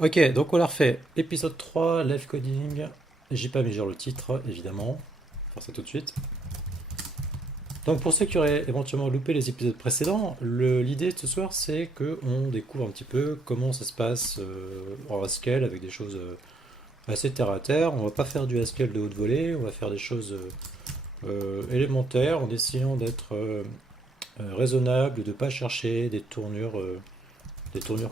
Ok, donc on l'a refait. Épisode 3, live coding. J'ai pas mis genre le titre, évidemment. On va faire ça tout de suite. Donc pour ceux qui auraient éventuellement loupé les épisodes précédents, l'idée de ce soir c'est que on découvre un petit peu comment ça se passe en Haskell avec des choses assez terre à terre. On va pas faire du Haskell de haute volée, on va faire des choses élémentaires en essayant d'être raisonnable, de pas chercher des tournures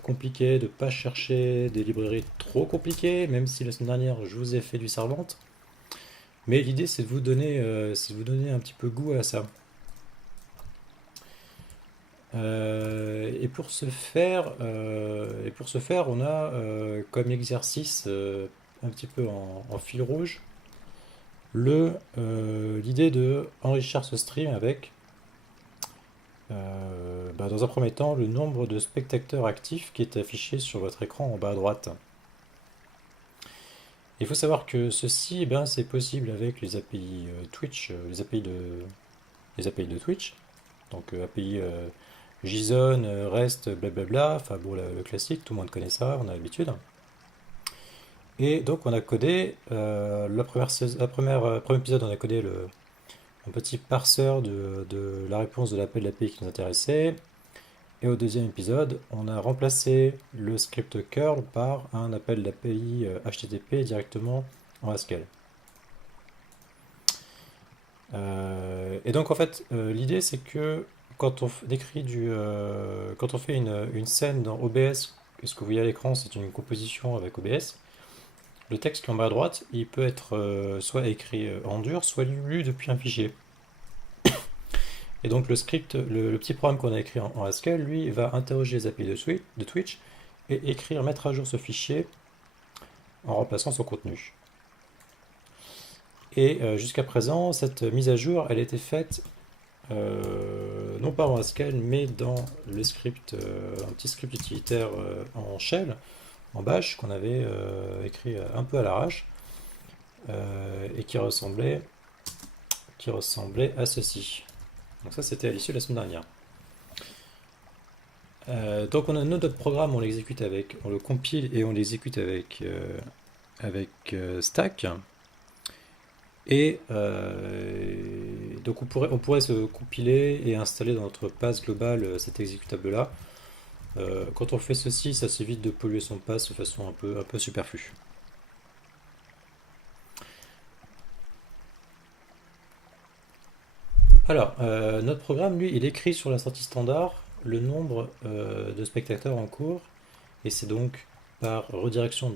compliquées, de ne pas chercher des librairies trop compliquées, même si la semaine dernière je vous ai fait du Servant. Mais l'idée c'est de vous donner un petit peu goût à ça. Et pour ce faire, on a comme exercice un petit peu en fil rouge l'idée de enrichir ce stream avec, dans un premier temps, le nombre de spectateurs actifs qui est affiché sur votre écran en bas à droite. Il faut savoir que ceci, eh ben, c'est possible avec les API Twitch, les API de Twitch. Donc API JSON, REST, blablabla. Enfin bon, le classique, tout le monde connaît ça, on a l'habitude. Et donc on a codé, premier épisode, on a codé un petit parseur de la réponse de l'appel d'API qui nous intéressait. Et au deuxième épisode, on a remplacé le script curl par un appel d'API HTTP directement en Haskell. Et donc en fait, l'idée c'est que quand on fait une scène dans OBS, et ce que vous voyez à l'écran c'est une composition avec OBS, le texte qui est en bas à droite, il peut être soit écrit en dur, soit lu depuis un fichier. Et donc le script, le petit programme qu'on a écrit en Haskell, lui, va interroger les API de Twitch et écrire, mettre à jour ce fichier en remplaçant son contenu. Et jusqu'à présent, cette mise à jour, elle a été faite non pas en Haskell, mais dans le script, un petit script utilitaire en shell, en bash, qu'on avait écrit un peu à l'arrache, et qui ressemblait à ceci. Donc ça, c'était à l'issue de la semaine dernière. Donc on a notre programme, on l'exécute avec, on le compile et on l'exécute avec Stack. Et donc on pourrait se compiler et installer dans notre pass global cet exécutable-là. Quand on fait ceci, ça s'évite de polluer son pass de façon un peu superflue. Alors, notre programme, lui, il écrit sur la sortie standard le nombre de spectateurs en cours, et c'est donc par de, redirection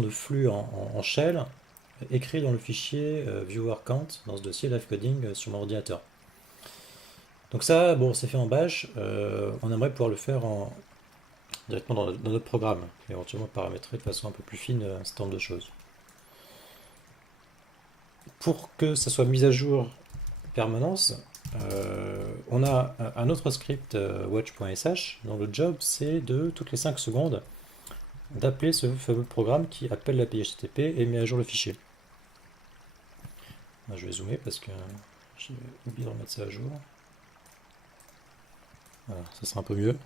de flux en shell, écrit dans le fichier viewer count, dans ce dossier live coding sur mon ordinateur. Donc ça, bon, c'est fait en bash, on aimerait pouvoir le faire directement dans notre programme, éventuellement paramétrer de façon un peu plus fine un certain nombre de choses. Pour que ça soit mis à jour permanence, on a un autre script watch.sh dont le job c'est de toutes les 5 secondes d'appeler ce fameux programme qui appelle l'API HTTP et met à jour le fichier. Je vais zoomer parce que j'ai oublié de remettre ça à jour. Voilà, ça sera un peu mieux.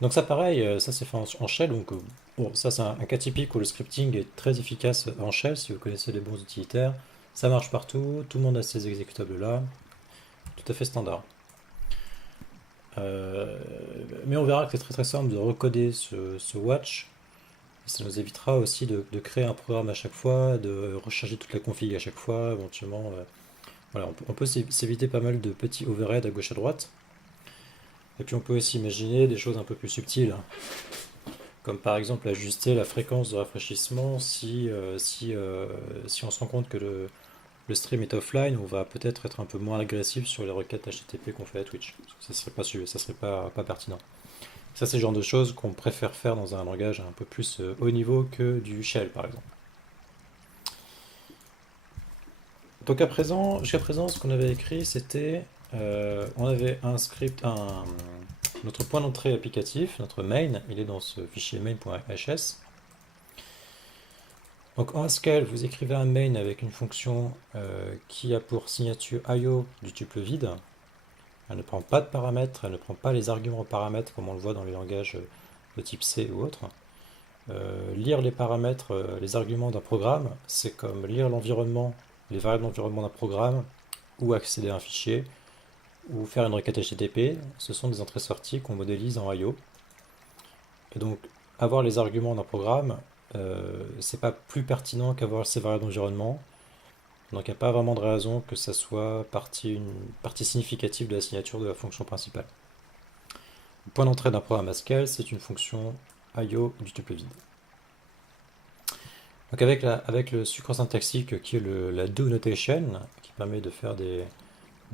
Donc ça pareil, ça c'est fait en shell, donc bon, ça c'est un cas typique où le scripting est très efficace en shell, si vous connaissez les bons utilitaires. Ça marche partout, tout le monde a ces exécutables là, tout à fait standard. Mais on verra que c'est très très simple de recoder ce watch. Ça nous évitera aussi de créer un programme à chaque fois, de recharger toute la config à chaque fois, éventuellement. Voilà, on peut s'éviter pas mal de petits overheads à gauche à droite. Et puis on peut aussi imaginer des choses un peu plus subtiles, comme par exemple ajuster la fréquence de rafraîchissement si on se rend compte que le stream est offline, on va peut-être être un peu moins agressif sur les requêtes HTTP qu'on fait à Twitch. Ça serait pas pertinent. Ça, c'est le genre de choses qu'on préfère faire dans un langage un peu plus haut niveau que du shell, par exemple. Donc jusqu'à présent, ce qu'on avait écrit, c'était, on avait un script, notre point d'entrée applicatif, notre main, il est dans ce fichier main.hs. Donc en Haskell, vous écrivez un main avec une fonction qui a pour signature IO du tuple vide. Elle ne prend pas de paramètres, elle ne prend pas les arguments aux paramètres comme on le voit dans les langages de type C ou autre. Lire les paramètres, les arguments d'un programme, c'est comme lire l'environnement, les variables d'environnement d'un programme, ou accéder à un fichier, ou faire une requête HTTP. Ce sont des entrées-sorties qu'on modélise en I/O. Et donc, avoir les arguments d'un programme, c'est pas plus pertinent qu'avoir ces variables d'environnement. Donc, il n'y a pas vraiment de raison que ça soit une partie significative de la signature de la fonction principale. Le point d'entrée d'un programme Haskell, c'est une fonction I/O du tuple vide. Donc avec le sucre syntaxique qui est la do notation, qui permet de faire de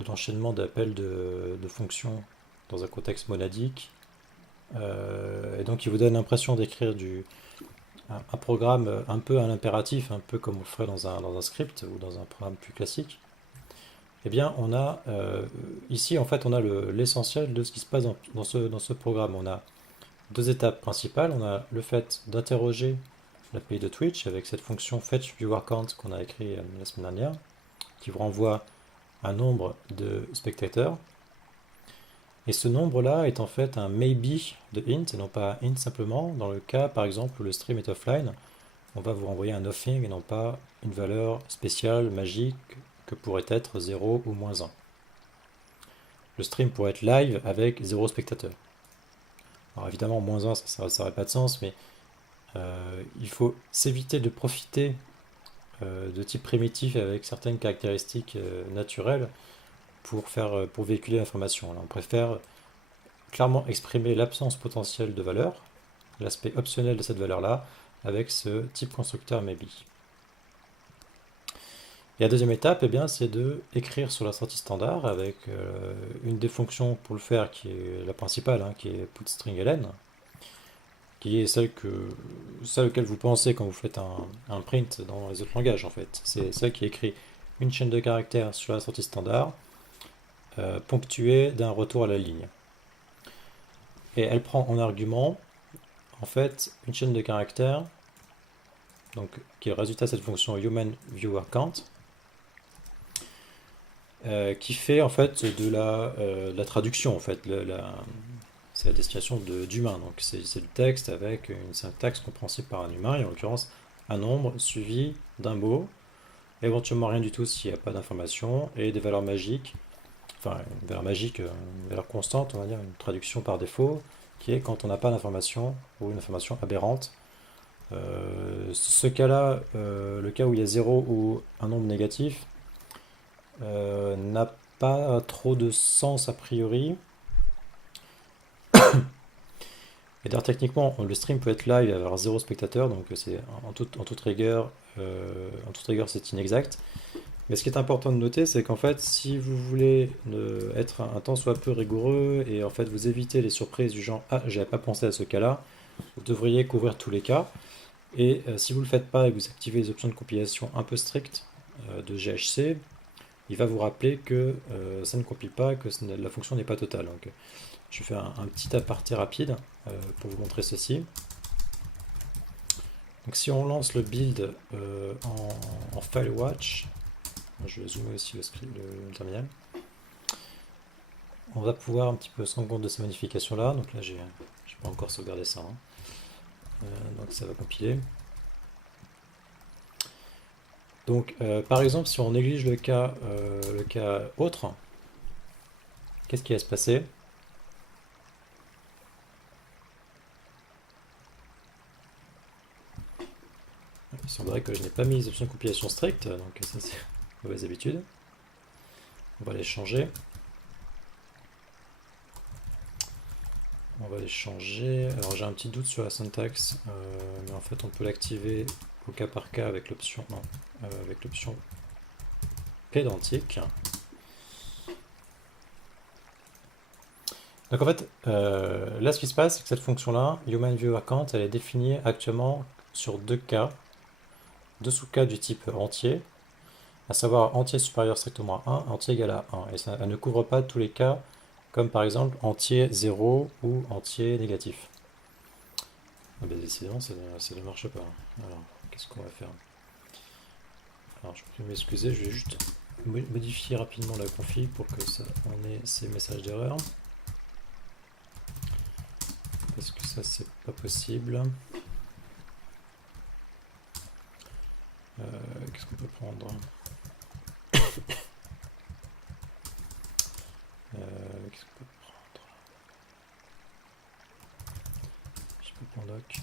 l'enchaînement d'appels de fonctions dans un contexte monadique, et donc il vous donne l'impression d'écrire un programme un peu à l'impératif, un peu comme on le ferait dans un script ou dans un programme plus classique. Eh bien, on a ici, en fait, on a l'essentiel de ce qui se passe dans ce programme. On a deux étapes principales. On a le fait d'interroger l'API de Twitch avec cette fonction fetchViewerCount qu'on a écrit la semaine dernière, qui vous renvoie un nombre de spectateurs. Et ce nombre-là est en fait un maybe de int, et non pas int simplement. Dans le cas, par exemple, où le stream est offline, on va vous renvoyer un nothing et non pas une valeur spéciale, magique, que pourrait être 0 ou moins 1. Le stream pourrait être live avec 0 spectateur. Alors évidemment, moins 1, ça n'aurait pas de sens, mais il faut s'éviter de profiter de type primitif avec certaines caractéristiques naturelles pour véhiculer l'information. On préfère clairement exprimer l'absence potentielle de valeur, l'aspect optionnel de cette valeur-là, avec ce type constructeur maybe. Et la deuxième étape, eh bien, c'est de écrire sur la sortie standard avec une des fonctions pour le faire qui est la principale, hein, qui est putStringLn, qui est celle auquel vous pensez quand vous faites un print dans les autres langages en fait. C'est celle qui écrit une chaîne de caractères sur la sortie standard, ponctuée d'un retour à la ligne. Et elle prend en argument en fait une chaîne de caractères, donc qui est le résultat de cette fonction humanViewerCount, qui fait en fait de la traduction en fait. C'est la destination d'humain, donc c'est du texte avec une syntaxe compréhensible par un humain, et en l'occurrence un nombre suivi d'un mot, éventuellement rien du tout s'il n'y a pas d'information, et des valeurs magiques, enfin une valeur magique, une valeur constante, on va dire, une traduction par défaut, qui est quand on n'a pas d'information ou une information aberrante. Ce cas-là, le cas où il y a 0 ou un nombre négatif, n'a pas trop de sens a priori. Et d'ailleurs, techniquement, le stream peut être live et avoir 0 spectateur, donc c'est en toute rigueur, c'est inexact. Mais ce qui est important de noter, c'est qu'en fait, si vous voulez être un tant soit peu rigoureux et en fait vous éviter les surprises du genre ah, j'avais pas pensé à ce cas-là, vous devriez couvrir tous les cas. Et si vous ne le faites pas et que vous activez les options de compilation un peu strictes de GHC, il va vous rappeler que ça ne compile pas, que la fonction n'est pas totale. Donc, je fais un petit aparté rapide pour vous montrer ceci. Donc si on lance le build en FileWatch, je vais zoomer aussi le terminal, on va pouvoir un petit peu se rendre compte de ces modifications-là. Donc là, j'ai pas encore sauvegardé ça. Hein. Donc ça va compiler. Donc par exemple, si on néglige le cas autre, qu'est-ce qui va se passer? Il semblerait que je n'ai pas mis les options de compilation strictes, donc ça c'est une mauvaise habitude. On va les changer. On va les changer. Alors j'ai un petit doute sur la syntaxe, mais en fait on peut l'activer au cas par cas avec l'option pédantique. Donc en fait, là ce qui se passe, c'est que cette fonction-là, humanViewerCount, elle est définie actuellement sur deux cas, deux sous-cas du type entier, à savoir entier supérieur strictement à 1, entier égal à 1. Et ça, elle ne couvre pas tous les cas, comme par exemple entier 0 ou entier négatif. Ah ben décidément, ça ne marche pas. Alors, qu'est-ce qu'on va faire? Alors, je prie de m'excuser, je vais juste modifier rapidement la config pour que ça on ait ces messages d'erreur. Parce que ça, c'est pas possible. Qu'est-ce qu'on peut prendre? Qu'est-ce qu'on peut prendre? Je peux prendre doc.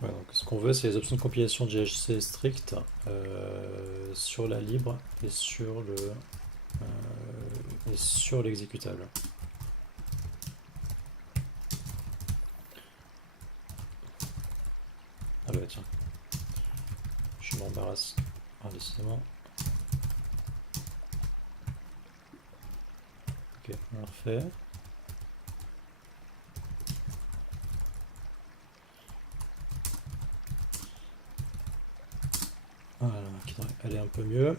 Voilà, donc ce qu'on veut, c'est les options de compilation de GHC strict sur la libre et sur l'exécutable. Ah bah tiens, je m'embarrasse décidément. Ok, on refait. Voilà, qui devrait aller un peu mieux.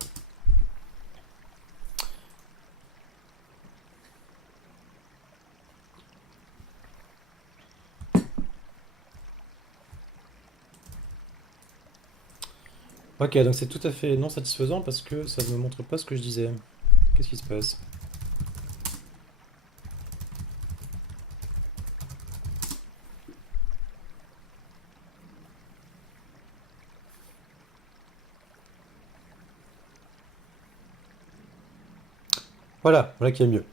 Ok, donc c'est tout à fait non satisfaisant parce que ça ne me montre pas ce que je disais. Qu'est-ce qui se passe? Voilà, voilà qui est mieux.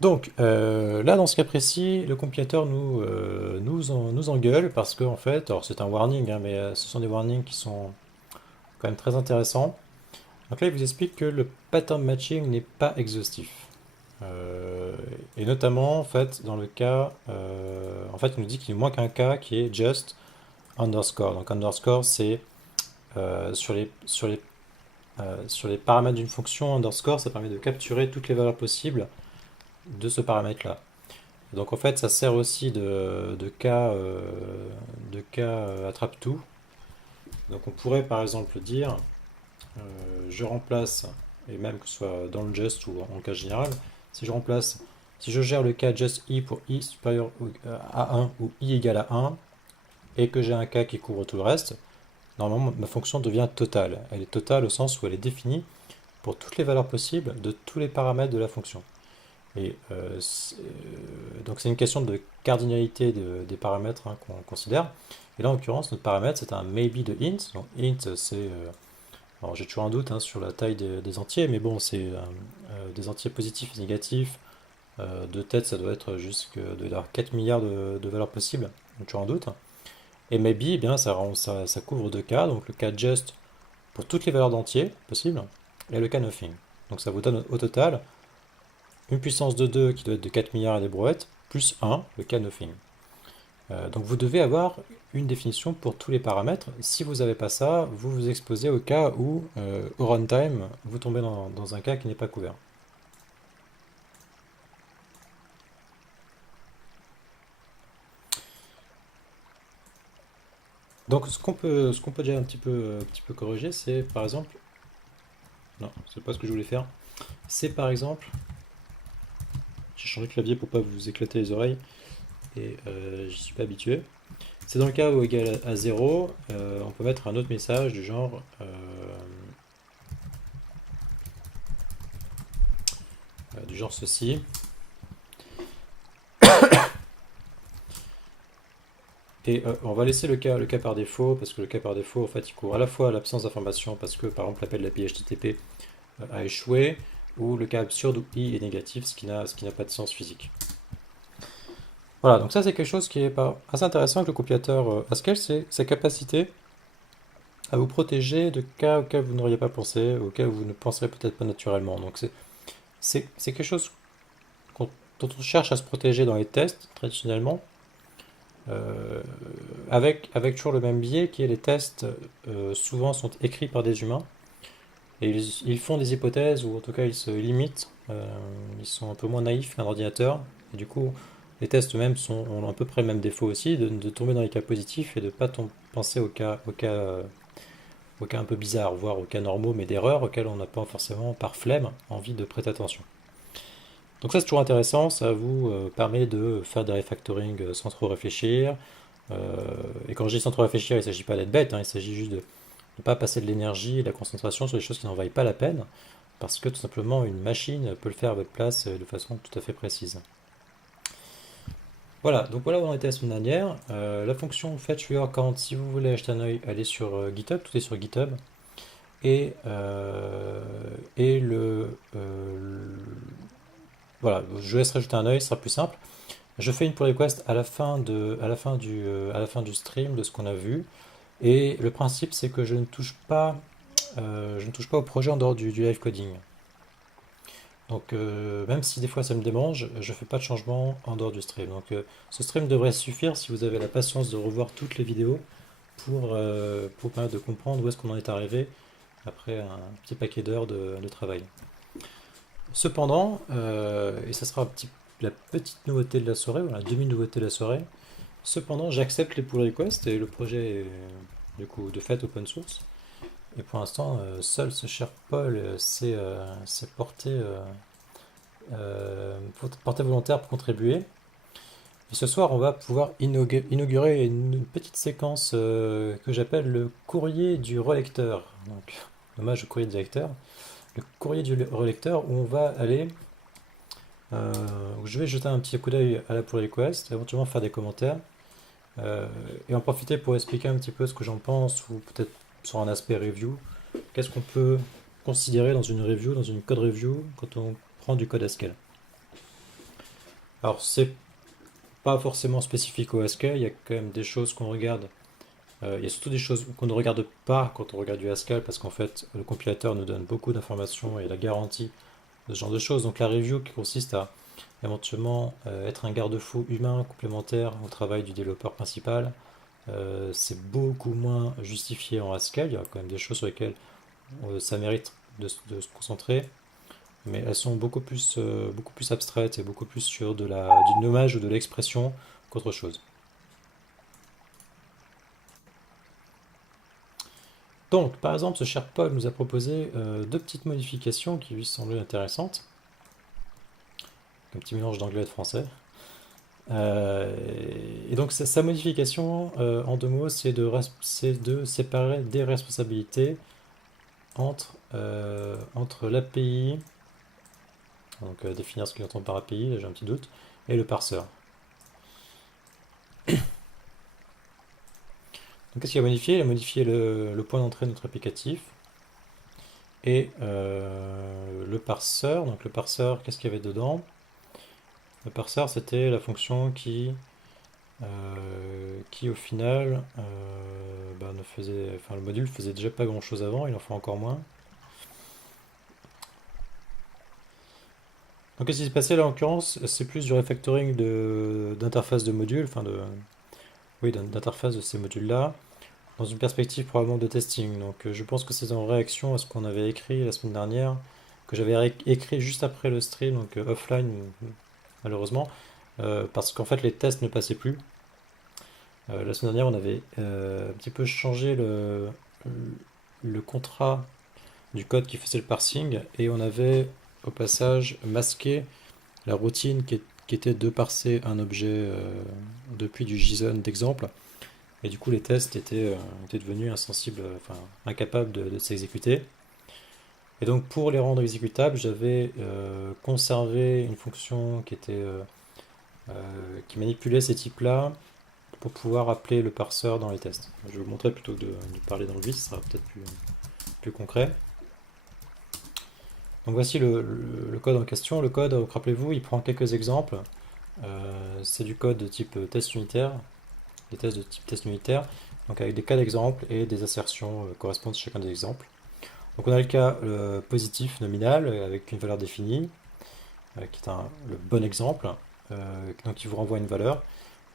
Donc là, dans ce cas précis, le compilateur nous engueule parce que en fait, alors c'est un warning, hein, mais ce sont des warnings qui sont quand même très intéressants. Donc là, il vous explique que le pattern matching n'est pas exhaustif. Euh, et notamment, en fait, dans le cas, en fait, il nous dit qu'il manque un cas qui est just underscore. Donc underscore, c'est sur les paramètres d'une fonction underscore, ça permet de capturer toutes les valeurs possibles de ce paramètre-là. Donc en fait, ça sert aussi de cas attrape-tout. Donc on pourrait par exemple dire, je remplace, et même que ce soit dans le just ou en cas général, si je remplace, si je gère le cas just i pour i supérieur à 1 ou i égale à 1, et que j'ai un cas qui couvre tout le reste, normalement ma fonction devient totale. Elle est totale au sens où elle est définie pour toutes les valeurs possibles de tous les paramètres de la fonction. Et donc c'est une question de cardinalité des paramètres, hein, qu'on considère. Et là en l'occurrence notre paramètre c'est un maybe de int. Donc int c'est alors j'ai toujours un doute, hein, sur la taille des entiers, mais bon c'est des entiers positifs et négatifs. De tête ça doit être jusque de 4 milliards de valeurs possibles. J'ai toujours un doute. Et maybe, eh bien ça couvre deux cas, donc le cas just pour toutes les valeurs d'entiers possibles et le cas nothing. Donc ça vous donne au total une puissance de 2 qui doit être de 4 milliards et des brouettes, plus 1, le cas nothing. Donc vous devez avoir une définition pour tous les paramètres. Si vous n'avez pas ça, vous vous exposez au cas où, au runtime, vous tombez dans un cas qui n'est pas couvert. Donc ce qu'on peut déjà un petit peu corriger, c'est par exemple... Non, c'est pas ce que je voulais faire. C'est par exemple... J'ai changé de clavier pour pas vous éclater les oreilles, et j'y suis pas habitué. C'est dans le cas où égal à 0, on peut mettre un autre message du genre ceci. Et on va laisser le cas par défaut, parce que le cas par défaut, en fait, il couvre à la fois l'absence d'information, parce que par exemple l'appel d'API HTTP a échoué, ou le cas absurde où i est négatif, ce qui n'a pas de sens physique. Voilà, donc ça c'est quelque chose qui est assez intéressant avec le compilateur Haskell, c'est sa capacité à vous protéger de cas auxquels vous n'auriez pas pensé, auxquels vous ne penserez peut-être pas naturellement. Donc c'est quelque chose dont on cherche à se protéger dans les tests, traditionnellement, euh, avec toujours le même biais qui est les tests souvent sont écrits par des humains, et ils font des hypothèses, ou en tout cas ils se limitent, ils sont un peu moins naïfs qu'un ordinateur, et du coup les tests eux-mêmes ont à peu près le même défaut aussi, de tomber dans les cas positifs et de ne pas penser aux cas un peu bizarres, voire aux cas normaux, mais d'erreurs auxquelles on n'a pas forcément, par flemme, envie de prêter attention. Donc ça c'est toujours intéressant, ça vous permet de faire des refactoring sans trop réfléchir. Et quand je dis sans trop réfléchir, il ne s'agit pas d'être bête, hein, il s'agit juste de ne pas passer de l'énergie et de la concentration sur des choses qui n'en valent pas la peine, parce que tout simplement une machine peut le faire à votre place de façon tout à fait précise. Voilà, donc voilà où on était la semaine dernière. La fonction fetch reorg si vous voulez acheter un œil, allez sur GitHub, tout est sur GitHub. Et, euh, et voilà, je laisserai jeter un œil, ce sera plus simple. Je fais une pull request à la fin à la fin du stream de ce qu'on a vu. Et le principe, c'est que je ne touche pas au projet en dehors du live coding. Donc, même si des fois ça me démange, je ne fais pas de changement en dehors du stream. Donc, ce stream devrait suffire si vous avez la patience de revoir toutes les vidéos pour permettre de comprendre où est-ce qu'on en est arrivé après un petit paquet d'heures de travail. Cependant, et ça sera la petite nouveauté de la soirée, voilà, la demi-nouveauté de la soirée, cependant, j'accepte les pull requests et le projet est du coup de fait open source. Et pour l'instant, seul ce cher Paul s'est porté volontaire pour contribuer. Et ce soir, on va pouvoir inaugurer une petite séquence que j'appelle le courrier du relecteur. Donc, hommage au courrier du lecteur. Le courrier du relecteur où on va aller, où je vais jeter un petit coup d'œil à la pull request, éventuellement faire des commentaires, et en profiter pour expliquer un petit peu ce que j'en pense, ou peut-être sur un aspect review. Qu'est-ce qu'on peut considérer dans une review, dans une code review, quand on prend du code Haskell. Alors, c'est pas forcément spécifique au Haskell, il y a quand même des choses qu'on regarde. Il y a surtout des choses qu'on ne regarde pas quand on regarde du Haskell, parce qu'en fait, le compilateur nous donne beaucoup d'informations et la garantie de ce genre de choses. Donc la review qui consiste à éventuellement être un garde-fou humain complémentaire au travail du développeur principal, c'est beaucoup moins justifié en Haskell. Il y a quand même des choses sur lesquelles ça mérite de se concentrer, mais elles sont beaucoup plus abstraites et beaucoup plus sur du nommage ou de l'expression qu'autre chose. Donc, par exemple, ce cher Paul nous a proposé deux petites modifications qui lui semblaient intéressantes. Un petit mélange d'anglais et de français. Euh, et donc, sa modification, en deux mots, c'est de séparer des responsabilités entre l'API, donc définir ce qu'il entend par API, là j'ai un petit doute, et le parseur. Donc, qu'est-ce qu'il a modifié? Il a modifié le point d'entrée de notre applicatif et le parseur. Donc, le parseur, qu'est-ce qu'il y avait dedans? Le parseur, c'était la fonction qui au final, ne faisait, enfin, le module faisait déjà pas grand-chose avant, il en fait encore moins. Donc, qu'est-ce qui s'est passé là en l'occurrence? C'est plus du refactoring d'interface de modules, oui, d'interface de ces modules-là, dans une perspective probablement de testing. Donc, je pense que c'est en réaction à ce qu'on avait écrit la semaine dernière, que j'avais écrit juste après le stream, donc offline, malheureusement, parce qu'en fait les tests ne passaient plus. La semaine dernière, on avait un petit peu changé le contrat du code qui faisait le parsing et on avait au passage masqué la routine qui était de parser un objet depuis du JSON d'exemple. Et du coup, les tests étaient devenus insensibles, enfin incapables de s'exécuter. Et donc, pour les rendre exécutables, j'avais conservé une fonction qui manipulait ces types-là pour pouvoir appeler le parseur dans les tests. Je vais vous montrer plutôt que de parler dans le vide, ça sera peut-être plus concret. Donc voici le code en question. Le code, rappelez-vous, il prend quelques exemples. C'est du code de type test unitaire, des tests de type test unitaire, donc avec des cas d'exemple et des assertions correspondant à chacun des exemples. Donc on a le cas positif nominal avec une valeur définie, qui est le bon exemple, donc qui vous renvoie une valeur.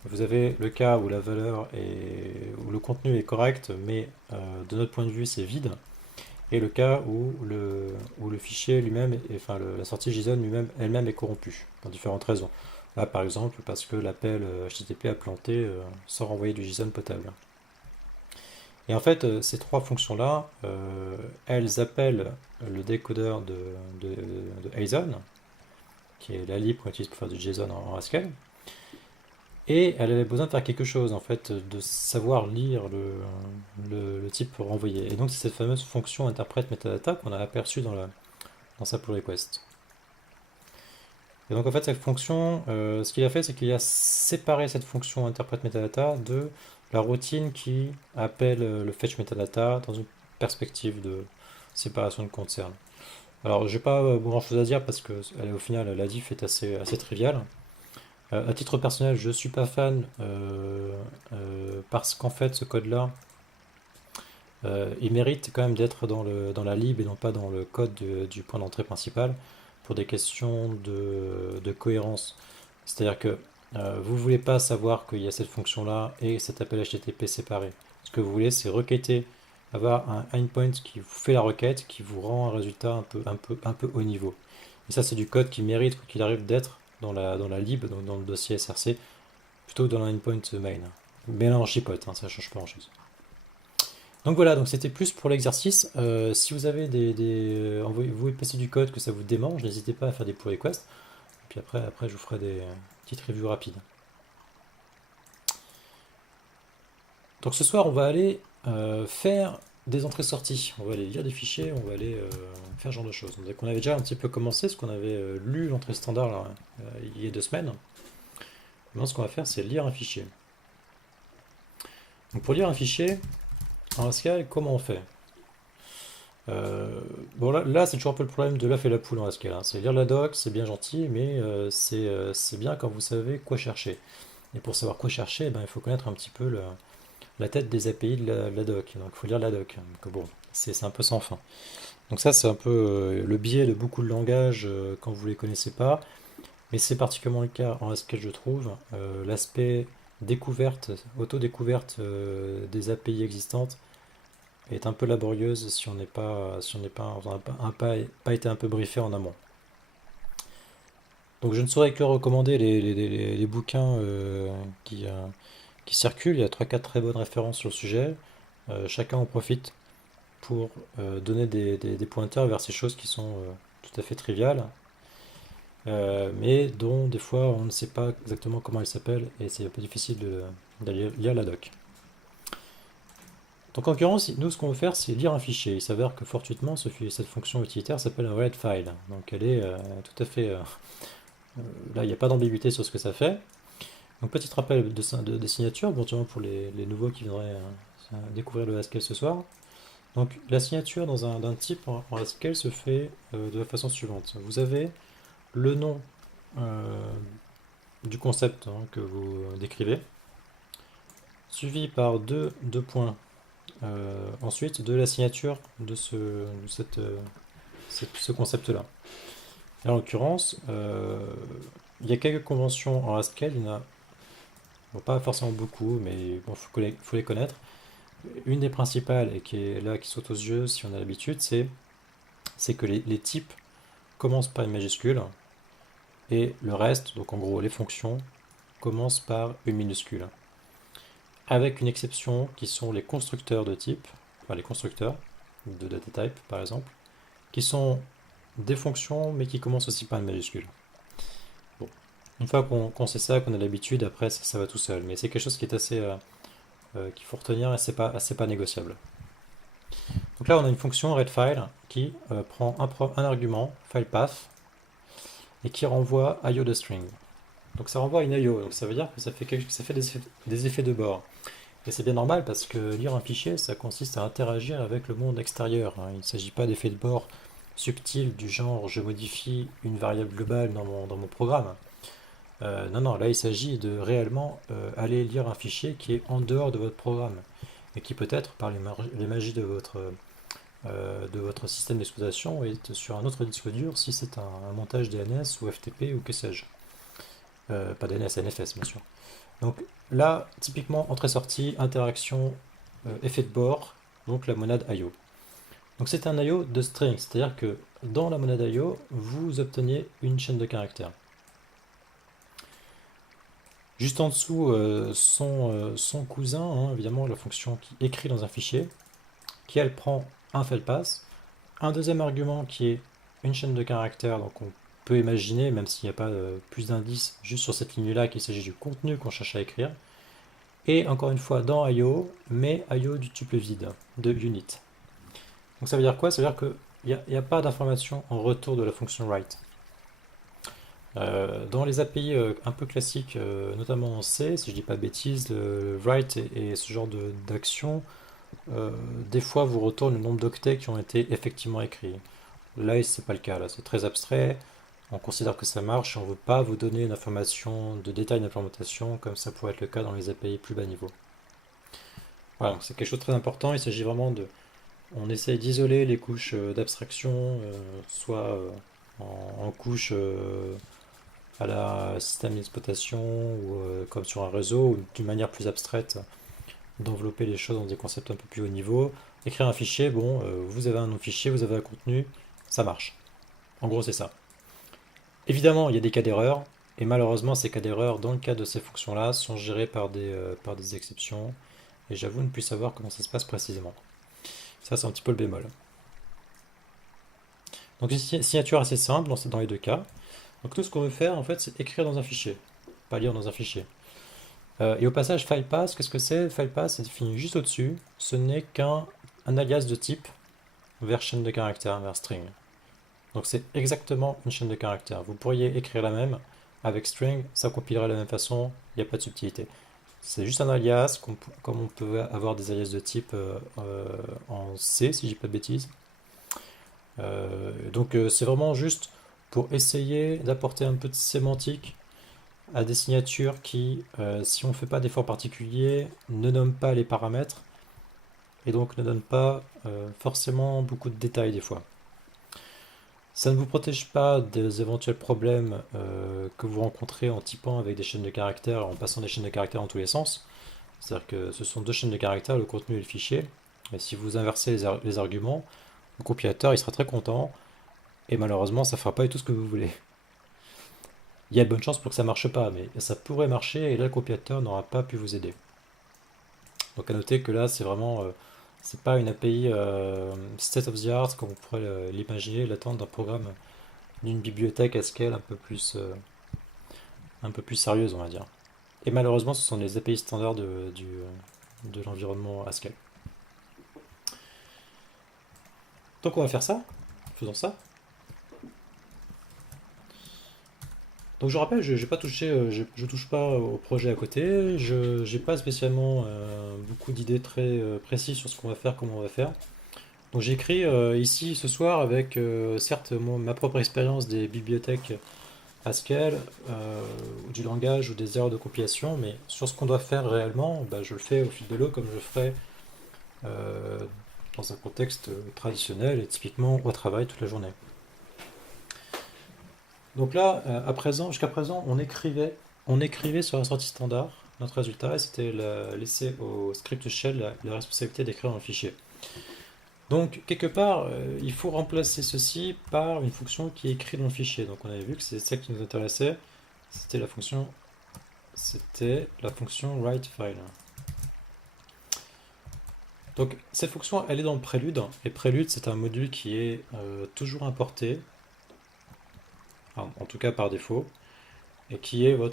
Vous avez le cas où où le contenu est correct, mais de notre point de vue c'est vide, et le cas où le fichier lui-même, enfin la sortie JSON elle-même est corrompue, pour différentes raisons. Là par exemple parce que l'appel HTTP a planté sans renvoyer du JSON potable. Et en fait, ces trois fonctions-là, elles appellent le décodeur de JSON, qui est la lib qu'on utilise pour faire du JSON en Haskell. Et elle avait besoin de faire quelque chose, en fait, de savoir lire le type renvoyé. Et donc, c'est cette fameuse fonction interprète metadata qu'on a aperçue dans sa pull request. Et donc, en fait, cette fonction, ce qu'il a fait, c'est qu'il a séparé cette fonction interprète metadata de la routine qui appelle le fetch metadata dans une perspective de séparation de concerns. Alors, j'ai pas grand chose à dire parce que au final, la diff est assez triviale. À titre personnel, je suis pas fan parce qu'en fait, ce code-là, il mérite quand même d'être dans la lib et non pas dans le code du point d'entrée principal pour des questions de cohérence. C'est-à-dire que vous voulez pas savoir qu'il y a cette fonction-là et cet appel HTTP séparé. Ce que vous voulez, c'est requêter, avoir un endpoint qui vous fait la requête, qui vous rend un résultat un peu haut niveau. Et ça, c'est du code qui mérite, quoi qu'il arrive, d'être dans la lib, dans le dossier SRC, plutôt que dans l'endpoint main. Mais là, on chipote, hein, ça change pas grand-chose. Donc voilà, donc c'était plus pour l'exercice. Si vous avez vous voulez passer du code que ça vous démange, n'hésitez pas à faire des pull requests. Puis après, je vous ferai des petites reviews rapides. Donc ce soir, on va aller faire des entrées-sorties. On va aller lire des fichiers, on va aller faire ce genre de choses. Donc on avait déjà un petit peu commencé, parce qu'on avait lu l'entrée standard là, il y a 2 semaines. Maintenant, ce qu'on va faire, c'est lire un fichier. Donc pour lire un fichier, en Haskell, comment on fait? Bon là c'est toujours un peu le problème de l'œuf et la poule en Haskell, hein. C'est lire la doc, c'est bien gentil, mais c'est bien quand vous savez quoi chercher. Et pour savoir quoi chercher, ben, il faut connaître un petit peu la tête des API de la doc. Donc il faut lire la doc. Donc bon, c'est un peu sans fin. Donc ça c'est un peu le biais de beaucoup de langages quand vous les connaissez pas. Mais c'est particulièrement le cas en Haskell, je trouve. L'aspect découverte, auto-découverte des API existantes est un peu laborieuse si on n'est pas, si on n'est pas, on n'a pas été un peu briefé en amont. Donc je ne saurais que recommander les bouquins qui circulent. Il y a 3-4 très bonnes références sur le sujet. Chacun en profite pour donner des pointeurs vers ces choses qui sont tout à fait triviales, mais dont des fois on ne sait pas exactement comment elles s'appellent et c'est un peu difficile de lire la doc. Donc en l'occurrence, nous ce qu'on veut faire c'est lire un fichier. Il s'avère que fortuitement cette fonction utilitaire s'appelle un read file. Donc elle est tout à fait... là il n'y a pas d'ambiguïté sur ce que ça fait. Donc petit rappel de signature, éventuellement pour les nouveaux qui viendraient découvrir le Haskell ce soir. Donc la signature d'un type en Haskell se fait de la façon suivante. Vous avez le nom du concept hein, que vous décrivez, suivi par deux points. Ensuite, de la signature de ce concept-là. En l'occurrence, il y a quelques conventions en Haskell, il n'y en a bon, pas forcément beaucoup, mais bon, faut les connaître. Une des principales, et qui est là, qui saute aux yeux si on a l'habitude, c'est que les types commencent par une majuscule, et le reste, donc en gros les fonctions, commencent par une minuscule. Avec une exception qui sont les constructeurs de type, enfin les constructeurs de data type par exemple, qui sont des fonctions mais qui commencent aussi par une majuscule. Bon. Une fois qu'on sait ça, qu'on a l'habitude, après ça va tout seul. Mais c'est quelque chose qui est assez qu'il faut retenir et c'est pas négociable. Donc là on a une fonction readFile qui prend un argument, filePath, et qui renvoie IO de string. Donc ça renvoie à une IO, donc ça veut dire que ça fait des effets de bord. Et c'est bien normal parce que lire un fichier, ça consiste à interagir avec le monde extérieur, hein. Il ne s'agit pas d'effets de bord subtils du genre je modifie une variable globale dans mon programme. Non, là il s'agit de réellement aller lire un fichier qui est en dehors de votre programme et qui peut-être, par les magies de votre système d'exploitation, est sur un autre disque dur si c'est un montage DNS ou FTP ou que sais-je. Pas DNS, NFS bien sûr. Donc là, typiquement, entrée-sortie, interaction, effet de bord, donc la monade IO. Donc c'est un IO de string, c'est-à-dire que dans la monade IO, vous obtenez une chaîne de caractères. Juste en dessous, son cousin, hein, évidemment, la fonction qui écrit dans un fichier, qui elle prend un filepath, un deuxième argument qui est une chaîne de caractères, donc peut imaginer, même s'il n'y a pas plus d'indices juste sur cette ligne-là, qu'il s'agit du contenu qu'on cherche à écrire. Et encore une fois, dans IO, mais IO du tuple vide, de unit. Donc ça veut dire quoi? Ça veut dire qu'il n'y a pas d'information en retour de la fonction write. Dans les API un peu classiques, notamment en C, si je dis pas de bêtises, le write et ce genre d'action, des fois vous retourne le nombre d'octets qui ont été effectivement écrits. Là, c'est pas le cas, là c'est très abstrait, on considère que ça marche et on ne veut pas vous donner une information de détail d'implémentation comme ça pourrait être le cas dans les API plus bas niveau. Voilà, donc c'est quelque chose de très important, il s'agit vraiment de... On essaye d'isoler les couches d'abstraction, soit en couches à la système d'exploitation ou comme sur un réseau, ou d'une manière plus abstraite, d'envelopper les choses dans des concepts un peu plus haut niveau. Écrire un fichier, bon, vous avez un nom fichier, vous avez un contenu, ça marche. En gros, c'est ça. Évidemment, il y a des cas d'erreur, et malheureusement, ces cas d'erreur, dans le cas de ces fonctions-là, sont gérés par des exceptions, et j'avoue ne plus savoir comment ça se passe précisément. Ça, c'est un petit peu le bémol. Donc, une signature assez simple dans les deux cas. Donc, tout ce qu'on veut faire, en fait, c'est écrire dans un fichier, pas lire dans un fichier. Et au passage, filepass, qu'est-ce que c'est? Filepass, c'est défini juste au-dessus. Ce n'est qu'un alias de type vers chaîne de caractères, vers string. Donc c'est exactement une chaîne de caractères. Vous pourriez écrire la même avec string, ça compilerait de la même façon, il n'y a pas de subtilité. C'est juste un alias, comme on peut avoir des alias de type en C, si je dis pas de bêtises. Donc c'est vraiment juste pour essayer d'apporter un peu de sémantique à des signatures qui, si on ne fait pas d'effort particulier, ne nomment pas les paramètres et donc ne donnent pas forcément beaucoup de détails des fois. Ça ne vous protège pas des éventuels problèmes que vous rencontrez en typant avec des chaînes de caractères, en passant des chaînes de caractères dans tous les sens. C'est-à-dire que ce sont deux chaînes de caractères, le contenu et le fichier. Et si vous inversez les arguments, le compilateur il sera très content et malheureusement ça ne fera pas du tout ce que vous voulez. Il y a de bonnes chances pour que ça ne marche pas, mais ça pourrait marcher et là le compilateur n'aura pas pu vous aider. Donc à noter que là c'est vraiment c'est pas une API state of the art comme on pourrait l'imaginer, l'attendre d'un programme d'une bibliothèque Haskell un peu plus sérieuse on va dire. Et malheureusement ce sont les API standards de l'environnement Haskell. Donc on va faire ça, faisons ça. Donc je rappelle, je pas touché, je touche pas au projet à côté, je n'ai pas spécialement beaucoup d'idées très précises sur ce qu'on va faire, comment on va faire. Donc j'ai écrit ici ce soir avec certes ma propre expérience des bibliothèques Haskell, du langage ou des erreurs de compilation, mais sur ce qu'on doit faire réellement, bah, je le fais au fil de l'eau comme je le ferais euh, dans un contexte traditionnel et typiquement au travail toute la journée. Donc là, jusqu'à présent, on écrivait sur la sortie standard notre résultat et c'était laisser au script shell la responsabilité d'écrire dans le fichier. Donc, quelque part, il faut remplacer ceci par une fonction qui est écrite dans le fichier. Donc, on avait vu que c'est ça qui nous intéressait. C'était la fonction writeFile. Donc, cette fonction, elle est dans le prélude. Et prélude, c'est un module qui est toujours importé, en tout cas par défaut, et qui est voilà,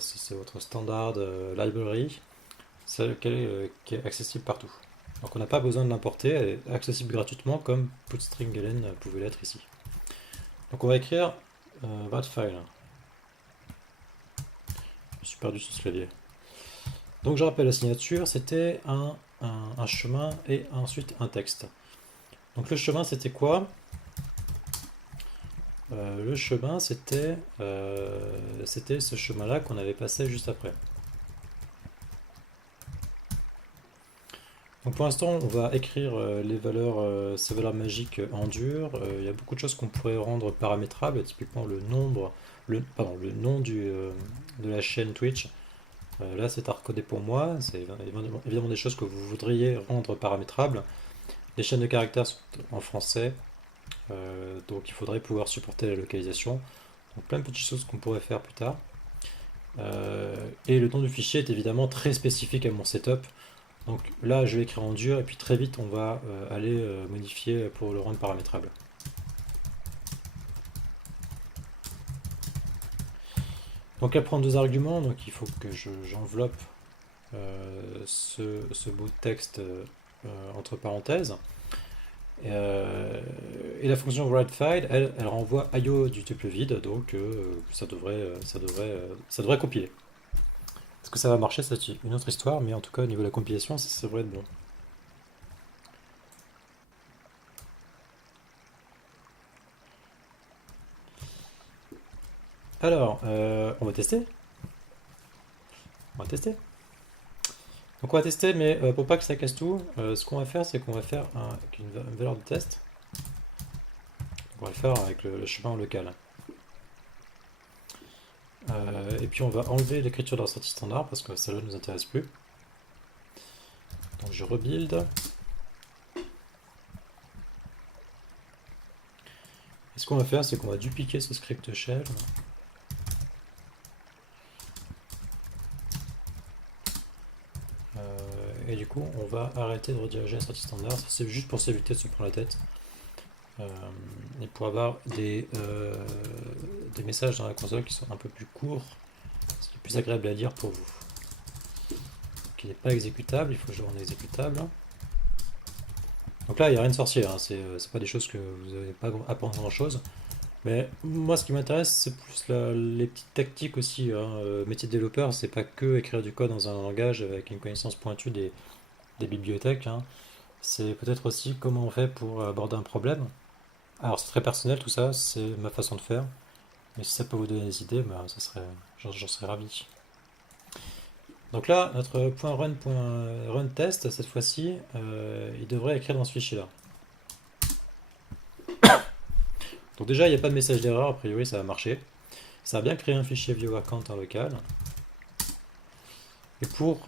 c'est votre standard library, celle qui est accessible partout. Donc on n'a pas besoin de l'importer, elle est accessible gratuitement comme putstring-ln pouvait l'être ici. Donc on va écrire writeFile. Je me suis perdu sur ce clavier. Donc je rappelle la signature, c'était un chemin et ensuite un texte. Donc le chemin c'était quoi? Le chemin c'était ce chemin-là qu'on avait passé juste après. Donc pour l'instant, on va écrire ces valeurs magiques en dur. Il y a beaucoup de choses qu'on pourrait rendre paramétrables, typiquement le nom de la chaîne Twitch. Là, c'est à recoder pour moi. C'est évidemment des choses que vous voudriez rendre paramétrables. Les chaînes de caractères sont en français, donc il faudrait pouvoir supporter la localisation. Donc plein de petites choses qu'on pourrait faire plus tard. Et le nom du fichier est évidemment très spécifique à mon setup. Donc là, je vais écrire en dur et puis très vite, on va aller modifier pour le rendre paramétrable. Donc elle prend deux arguments, donc il faut que j'enveloppe ce bout de texte entre parenthèses. Et la fonction writeFile, elle renvoie IO du tuple vide, donc ça devrait compiler. Est-ce que ça va marcher, c'est une autre histoire, mais en tout cas au niveau de la compilation, ça devrait être bon. Alors, on va tester. On va tester. Donc on va tester, mais pour pas que ça casse tout, ce qu'on va faire, c'est qu'on va faire une valeur de test. On va le faire avec le chemin local. Et puis on va enlever l'écriture dans sortie standard parce que ça ne nous intéresse plus. Donc je rebuild. Et ce qu'on va faire, c'est qu'on va dupliquer ce script shell. Et du coup, on va arrêter de rediriger la sortie standard. C'est juste pour s'éviter de se prendre la tête. Et pour avoir des messages dans la console qui sont un peu plus courts, ce qui est plus agréable à lire pour vous. Qui n'est pas exécutable, il faut que je le rende exécutable. Donc là, il n'y a rien de sorcier, hein. C'est pas des choses que vous n'avez pas à apprendre grand chose. Mais moi, ce qui m'intéresse, c'est plus les petites tactiques aussi, hein. Métier de développeur, c'est pas que écrire du code dans un langage avec une connaissance pointue des bibliothèques, hein. C'est peut-être aussi comment on fait pour aborder un problème. Alors, c'est très personnel tout ça, c'est ma façon de faire. Mais si ça peut vous donner des idées, bah, j'en serais ravi. Donc là, notre .run test, cette fois-ci, il devrait écrire dans ce fichier-là. Donc déjà, il n'y a pas de message d'erreur, a priori ça va marcher. Ça va bien créer un fichier view account en local. Et pour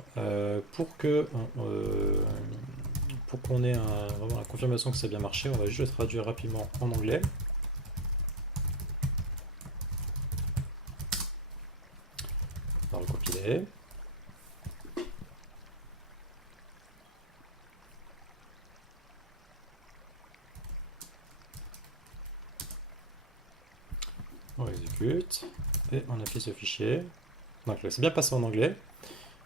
qu'on ait vraiment la confirmation que ça a bien marché, on va juste le traduire rapidement en anglais. On va le compiler. On exécute et on affiche ce fichier. Donc là, c'est bien passé en anglais.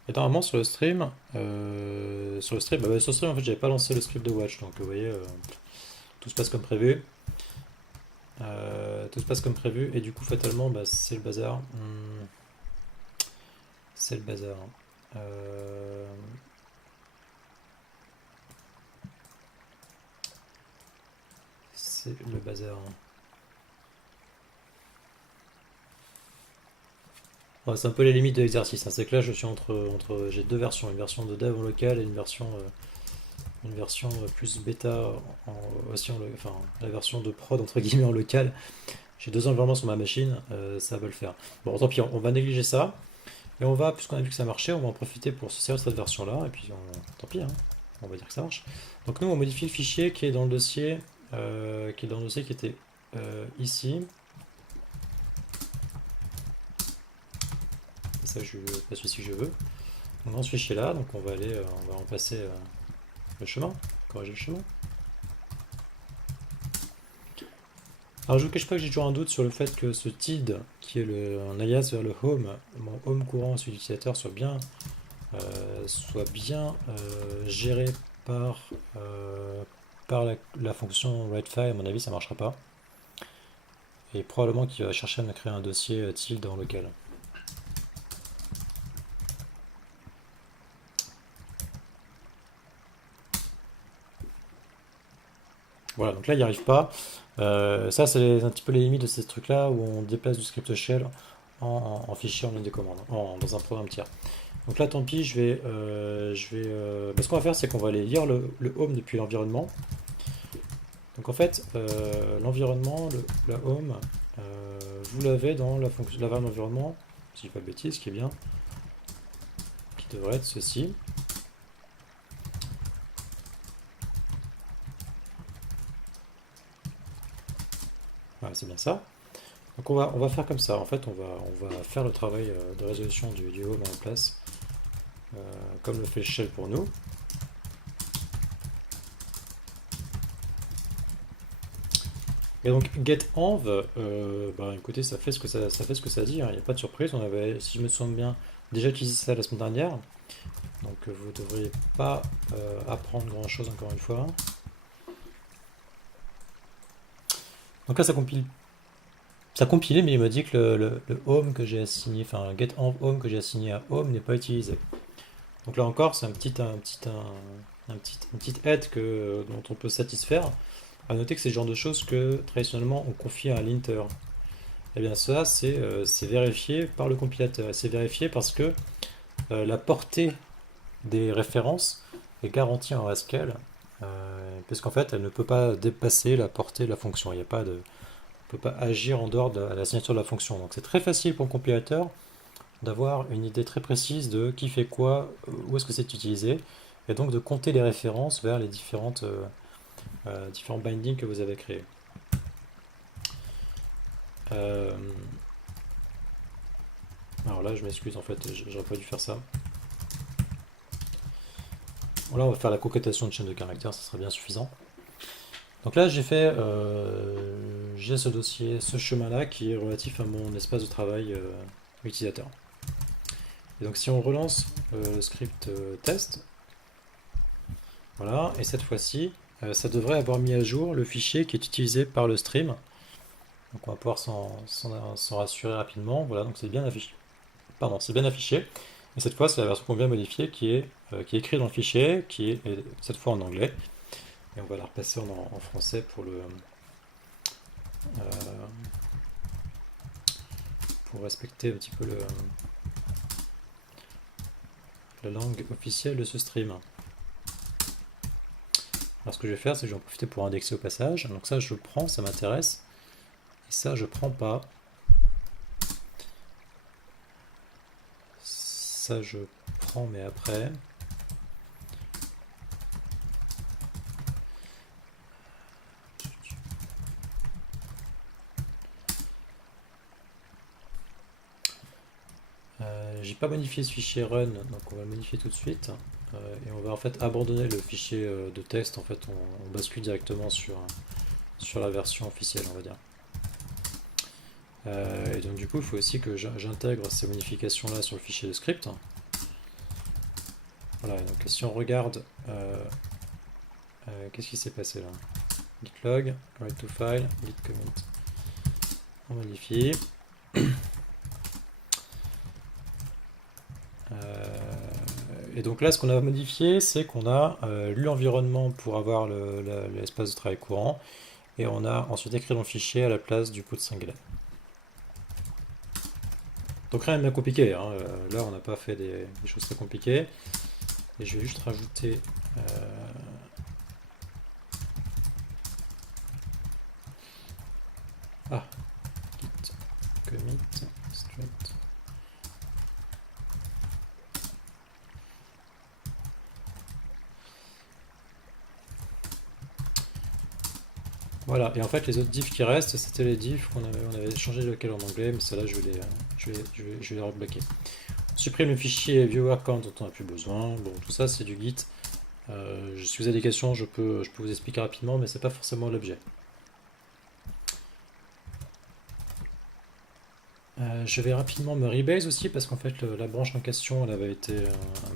Et normalement sur le stream, en fait j'avais pas lancé le script de watch, donc vous voyez, tout se passe comme prévu. Tout se passe comme prévu et du coup fatalement bah, c'est le bazar. C'est le bazar. C'est le bazar. Ouais, c'est un peu les limites de l'exercice, hein. C'est que là je suis j'ai deux versions, une version de dev en local et une version plus bêta aussi enfin la version de prod entre guillemets en local. J'ai deux environnements sur ma machine, ça va le faire. Bon tant pis, on va négliger ça. Et on va, puisqu'on a vu que ça marchait, on va en profiter pour se servir de cette version là, et puis tant pis, hein, on va dire que ça marche. Donc nous on modifie le fichier qui est dans le dossier, qui était ici. Ça je veux, pas celui-ci que je veux. Donc dans ce fichier là, donc on va remplacer le chemin, corriger le chemin. Alors je ne vous cache pas que j'ai toujours un doute sur le fait que ce TID, qui est un alias vers le home, mon home courant sur l'utilisateur, soit bien géré par la fonction writefile. À mon avis ça ne marchera pas. Et probablement qu'il va chercher à me créer un dossier tilde en local. Voilà, donc là il n'y arrive pas. Ça c'est un petit peu les limites de ces trucs là où on déplace du script shell en fichier en ligne de commande, dans un programme tiers. Donc là tant pis, ce qu'on va faire c'est qu'on va aller lire le home depuis l'environnement. Donc en fait, l'environnement, la home, vous l'avez dans la variable environnement, si je dis pas de bêtises, qui est bien, qui devrait être ceci. Voilà, c'est bien ça. Donc on va faire comme ça. En fait, on va faire le travail de résolution du home en place, comme le fait le shell pour nous. Et donc getEnv, bah, écoutez, ça fait ce que ça dit, hein. Il n'y a pas de surprise. On avait, si je me souviens bien, déjà utilisé ça la semaine dernière. Donc vous ne devriez pas apprendre grand chose encore une fois. Donc là ça compilait, mais il m'a dit que le home que j'ai assigné, enfin getEnv home que j'ai assigné à home n'est pas utilisé. Donc là encore, c'est une petite aide dont on peut satisfaire. À noter que c'est le genre de choses que traditionnellement on confie à un linter. Et bien ça, c'est vérifié par le compilateur. Et c'est vérifié parce que la portée des références est garantie en Haskell, parce qu'en fait, elle ne peut pas dépasser la portée de la fonction. Il n'y a pas de, on ne peut pas agir en dehors de la signature de la fonction. Donc c'est très facile pour le compilateur d'avoir une idée très précise de qui fait quoi, où est-ce que c'est utilisé, et donc de compter les références vers les différents bindings que vous avez créés. Alors là, je m'excuse, en fait, j'aurais pas dû faire ça. Bon, là, on va faire la concaténation de chaîne de caractères, ça sera bien suffisant. Donc là, j'ai ce dossier, ce chemin-là qui est relatif à mon espace de travail utilisateur. Et donc si on relance le script test, voilà, et cette fois-ci, ça devrait avoir mis à jour le fichier qui est utilisé par le stream. Donc on va pouvoir s'en rassurer rapidement. Voilà, donc c'est bien affiché. Pardon, c'est bien affiché. Et cette fois, c'est la version qu'on vient modifier qui est écrite dans le fichier, qui est cette fois en anglais. Et on va la repasser en français pour respecter un petit peu la langue officielle de ce stream. Alors ce que je vais faire, c'est que je vais en profiter pour indexer au passage. Donc ça, je prends, ça m'intéresse. Et ça, je prends pas. Ça, je prends, mais après. J'ai pas modifié ce fichier run, donc on va le modifier tout de suite. Et on va en fait abandonner le fichier de test. En fait, on bascule directement sur la version officielle, on va dire. Et donc du coup, il faut aussi que j'intègre ces modifications-là sur le fichier de script. Voilà, donc si on regarde, qu'est-ce qui s'est passé là? Git log, write to file, git commit. On modifie. Et donc là, ce qu'on a modifié, c'est qu'on a lu l'environnement pour avoir l'espace de travail courant, et on a ensuite écrit dans le fichier à la place du put singular. Donc rien de bien compliqué, hein. Là on n'a pas fait des choses très compliquées. Et je vais juste rajouter git commit straight. Voilà, et en fait les autres diffs qui restent, c'était les diffs on avait changé le local en anglais, mais ça là je vais les rebloquer. On supprime le fichier viewer count dont on n'a plus besoin. Bon, tout ça c'est du git. Si vous avez des questions, je peux vous expliquer rapidement, mais c'est pas forcément l'objet. Je vais rapidement me rebase aussi parce qu'en fait la branche en question elle avait été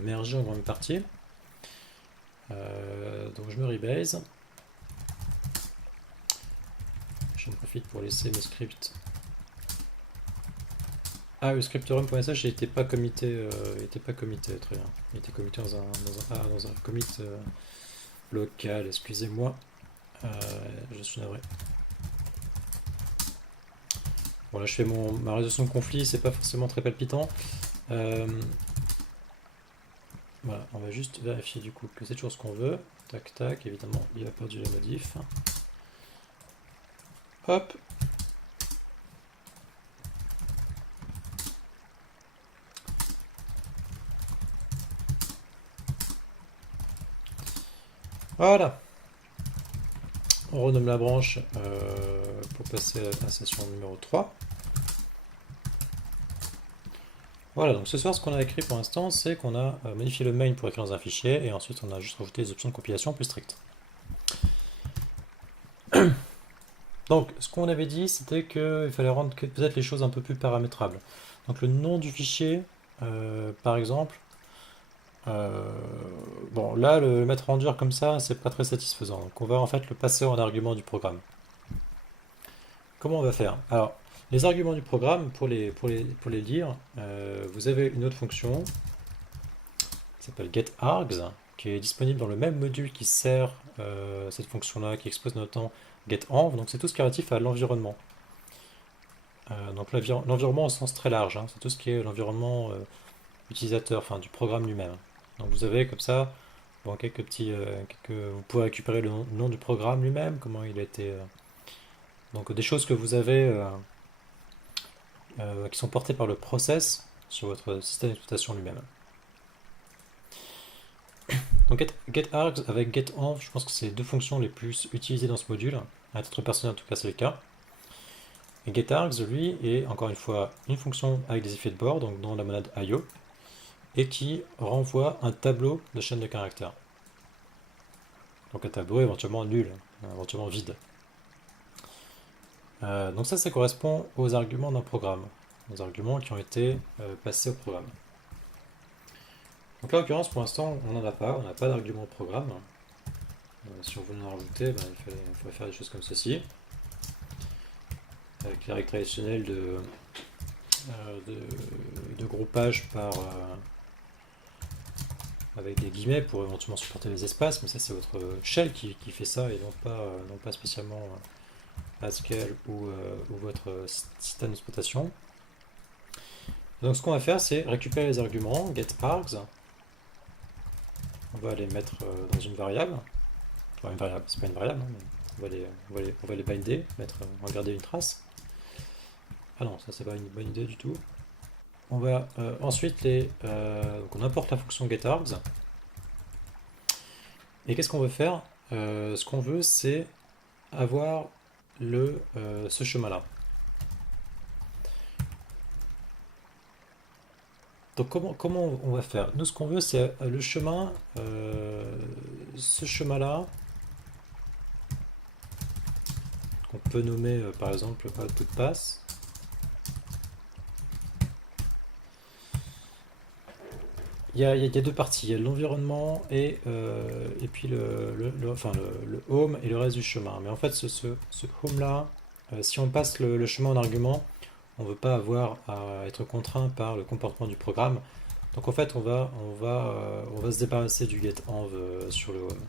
mergée en grande partie. Donc je me rebase. J'en profite pour laisser mes scripts. Ah, le script run.sh n'était pas commité, très bien. Il était commité dans un commit local, excusez-moi. Je suis navré. Bon là je fais ma résolution de conflit, c'est pas forcément très palpitant. Voilà, on va juste vérifier du coup que c'est toujours ce qu'on veut. Tac tac, évidemment il a perdu la modif. Hop. Voilà. On renomme la branche pour passer à la session numéro 3. Voilà, donc ce soir, ce qu'on a écrit pour l'instant, c'est qu'on a modifié le main pour écrire dans un fichier, et ensuite on a juste rajouté des options de compilation plus strictes. Donc, ce qu'on avait dit, c'était qu'il fallait rendre peut-être les choses un peu plus paramétrables. Donc, le nom du fichier, par exemple, euh, bon, là, le mettre en dur comme ça, c'est pas très satisfaisant. Donc, on va en fait le passer en argument du programme. Comment on va faire? Alors, les arguments du programme, pour les lire, vous avez une autre fonction qui s'appelle getArgs, qui est disponible dans le même module qui sert cette fonction-là, qui expose notamment getEnv. Donc, c'est tout ce qui est relatif à l'environnement. Donc, l'environnement au sens très large, hein, c'est tout ce qui est l'environnement utilisateur, enfin du programme lui-même. Donc, vous avez comme ça, bon, quelques petits, vous pouvez récupérer le nom du programme lui-même, comment il a été. Donc, des choses que vous avez qui sont portées par le process sur votre système d'exploitation lui-même. Donc getArgs avec getEnv, je pense que c'est les deux fonctions les plus utilisées dans ce module. À titre personnel, en tout cas, c'est le cas. Et getArgs, lui, est encore une fois une fonction avec des effets de bord, donc dans la monade IO, et qui renvoie un tableau de chaîne de caractères. Donc un tableau éventuellement nul, éventuellement vide. Donc ça correspond aux arguments d'un programme, aux arguments qui ont été passés au programme. Donc là, en l'occurrence, pour l'instant, on n'en a pas, on n'a pas d'argument au programme. Si on voulait en rajouter, ben, il faudrait faire des choses comme ceci, avec les règles traditionnelles de groupage avec des guillemets pour éventuellement supporter les espaces, mais ça c'est votre shell qui fait ça et non pas spécialement Haskell ou votre système d'exploitation. Donc ce qu'on va faire, c'est récupérer les arguments, getArgs, on va les mettre dans une variable. Enfin, une variable, c'est pas une variable, hein, mais on va les binder, on va garder une trace. Ah non, ça c'est pas une bonne idée du tout. On va ensuite donc on importe la fonction getArgs. Et qu'est-ce qu'on veut faire? Ce qu'on veut, c'est avoir ce chemin-là. Donc comment on va faire? Nous, ce qu'on veut, c'est le chemin, ce chemin-là, qu'on peut nommer par exemple output pass. Il y a deux parties, il y a l'environnement et puis le home et le reste du chemin. Mais en fait, ce home-là, si on passe le chemin en argument, on ne veut pas avoir à être contraint par le comportement du programme. Donc en fait, on va se débarrasser du getEnv sur le home.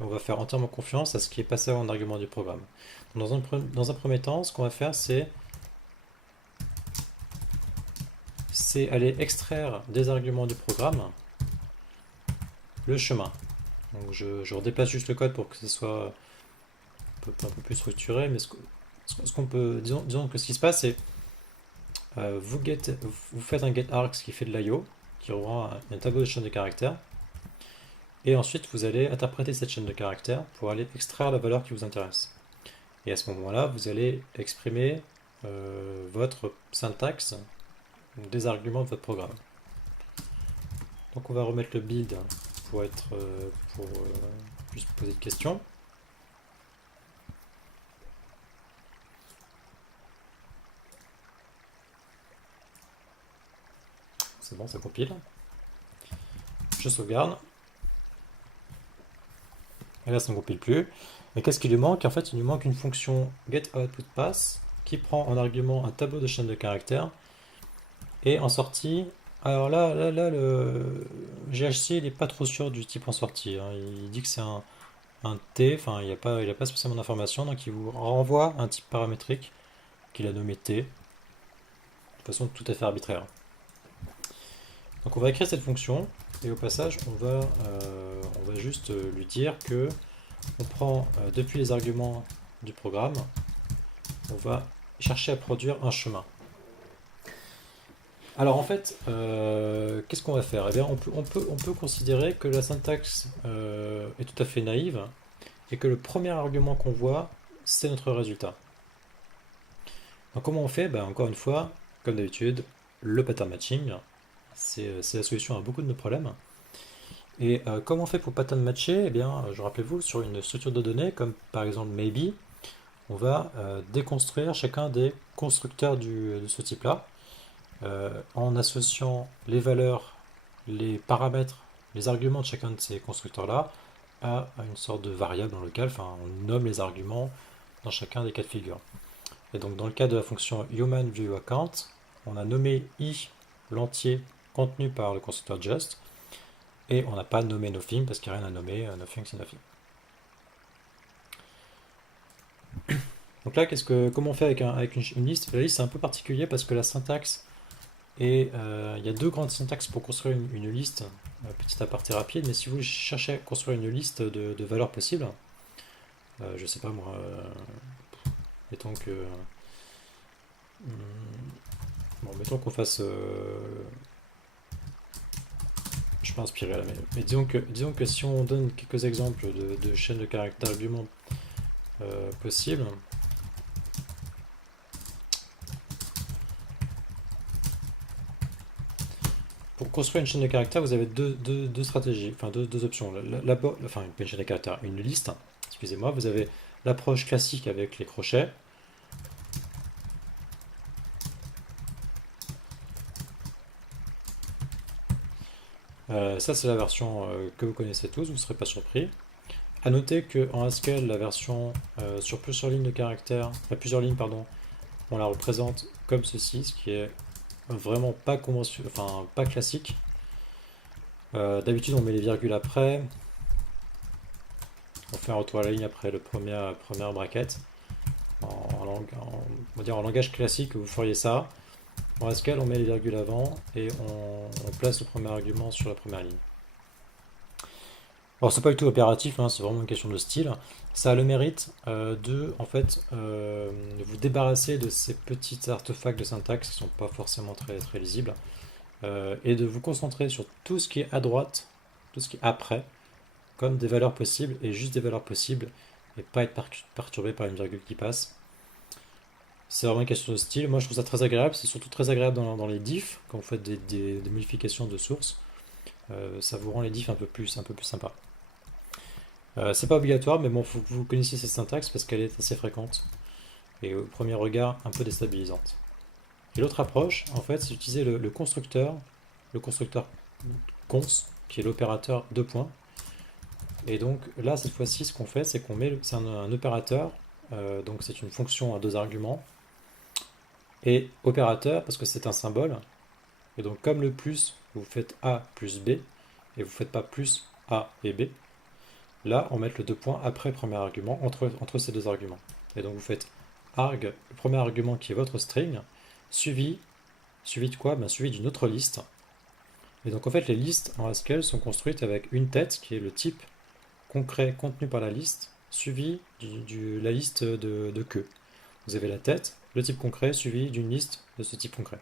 On va faire entièrement confiance à ce qui est passé en argument du programme. Dans un premier temps, ce qu'on va faire, c'est aller extraire des arguments du programme le chemin. Donc je redéplace juste le code pour que ce soit un peu plus structuré, mais ce qu'on peut, disons que ce qui se passe, c'est vous faites un getArgs qui fait de l'IO, qui aura un tableau de chaîne de caractères, et ensuite vous allez interpréter cette chaîne de caractères pour aller extraire la valeur qui vous intéresse. Et à ce moment-là, vous allez exprimer votre syntaxe des arguments de votre programme. Donc on va remettre le build pour juste poser de questions. C'est bon, ça compile. Je sauvegarde. Et là, ça ne compile plus. Mais qu'est-ce qui lui manque? En fait, il lui manque une fonction getOutPutPass qui prend en argument un tableau de chaîne de caractères et en sortie. Alors là, le GHC, il n'est pas trop sûr du type en sortie, hein. Il dit que c'est un T, enfin, il a pas spécialement d'informations, donc il vous renvoie un type paramétrique qu'il a nommé T, de façon tout à fait arbitraire. Donc on va écrire cette fonction, et au passage, on va juste lui dire que on prend depuis les arguments du programme, on va chercher à produire un chemin. Alors en fait, qu'est-ce qu'on va faire? Eh bien, on peut considérer que la syntaxe est tout à fait naïve et que le premier argument qu'on voit, c'est notre résultat. Donc comment on fait? Ben, encore une fois, comme d'habitude, le pattern matching, c'est la solution à beaucoup de nos problèmes. Et comment on fait pour pattern matcher? Eh bien, je rappelez-vous, sur une structure de données, comme par exemple maybe, on va déconstruire chacun des constructeurs de ce type-là en associant les valeurs, les paramètres, les arguments de chacun de ces constructeurs-là à une sorte de variable locale. Enfin, on nomme les arguments dans chacun des cas de figure. Et donc dans le cas de la fonction humanViewAccount, on a nommé i l'entier contenu par le constructeur just, et on n'a pas nommé nothing parce qu'il n'y a rien à nommer, nothing c'est nothing. Donc là, comment on fait avec une liste? La liste c'est un peu particulier parce que la syntaxe et il y a deux grandes syntaxes pour construire une liste. Petit aparté rapide, mais si vous cherchez à construire une liste de valeurs possibles, je sais pas moi, mettons que bon, mettons qu'on fasse je suis pas inspiré là, mais disons que si on donne quelques exemples de chaînes de caractères d'arguments possibles. Pour construire une chaîne de caractères, vous avez deux stratégies, enfin deux options. Enfin, une chaîne de caractères, une liste, excusez-moi. Vous avez l'approche classique avec les crochets. Ça, c'est la version que vous connaissez tous, vous ne serez pas surpris. A noter qu'en Haskell, la version sur plusieurs lignes de caractères, plusieurs lignes, pardon, on la représente comme ceci, ce qui est vraiment pas enfin pas classique. D'habitude, on met les virgules après. On fait un retour à la ligne après la première braquette. On va dire en langage classique, vous feriez ça. En Haskell, on met les virgules avant et on place le premier argument sur la première ligne. Alors, c'est pas du tout opératif, hein, c'est vraiment une question de style. Ça a le mérite de, en fait, vous débarrasser de ces petits artefacts de syntaxe qui sont pas forcément très, très lisibles et de vous concentrer sur tout ce qui est à droite, tout ce qui est après, comme des valeurs possibles et juste des valeurs possibles et pas être perturbé par une virgule qui passe. C'est vraiment une question de style. Moi, je trouve ça très agréable. C'est surtout très agréable dans les diffs, quand vous faites des modifications de source. Ça vous rend les diffs un peu plus sympa. C'est pas obligatoire, mais bon, faut que vous connaissiez cette syntaxe parce qu'elle est assez fréquente et au premier regard un peu déstabilisante. Et l'autre approche, en fait, c'est d'utiliser le constructeur cons, qui est l'opérateur deux points. Et donc là, cette fois-ci, ce qu'on fait, c'est qu'on met, c'est un opérateur, donc c'est une fonction à deux arguments, et opérateur parce que c'est un symbole. Et donc comme le plus, vous faites A plus B, et vous ne faites pas plus A et B, là, on met le deux points après le premier argument, entre ces deux arguments. Et donc vous faites arg, le premier argument qui est votre string, suivi de quoi? Suivi d'une autre liste. Et donc en fait, les listes en Haskell sont construites avec une tête, qui est le type concret contenu par la liste, suivi de la liste de queue. Vous avez la tête, le type concret, suivi d'une liste de ce type concret.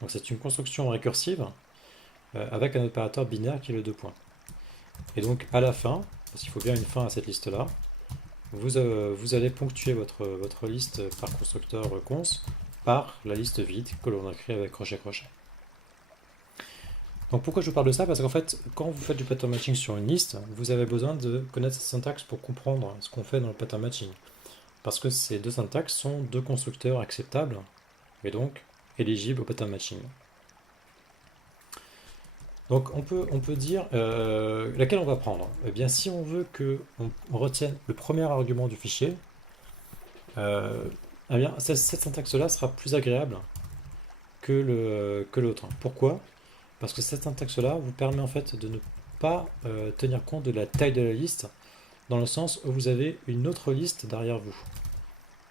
Donc c'est une construction récursive avec un opérateur binaire qui est le deux points. Et donc à la fin, parce qu'il faut bien une fin à cette liste-là, vous allez ponctuer votre liste par constructeur cons par la liste vide que l'on a créée avec crochet-crochet. Donc pourquoi je vous parle de ça? Parce qu'en fait, quand vous faites du pattern matching sur une liste, vous avez besoin de connaître cette syntaxe pour comprendre ce qu'on fait dans le pattern matching. Parce que ces deux syntaxes sont deux constructeurs acceptables et donc éligibles au pattern matching. Donc on peut dire laquelle on va prendre. Eh bien si on veut qu'on retienne le premier argument du fichier, eh bien cette syntaxe-là sera plus agréable que l'autre. Pourquoi? Parce que cette syntaxe-là vous permet en fait de ne pas tenir compte de la taille de la liste, dans le sens où vous avez une autre liste derrière vous.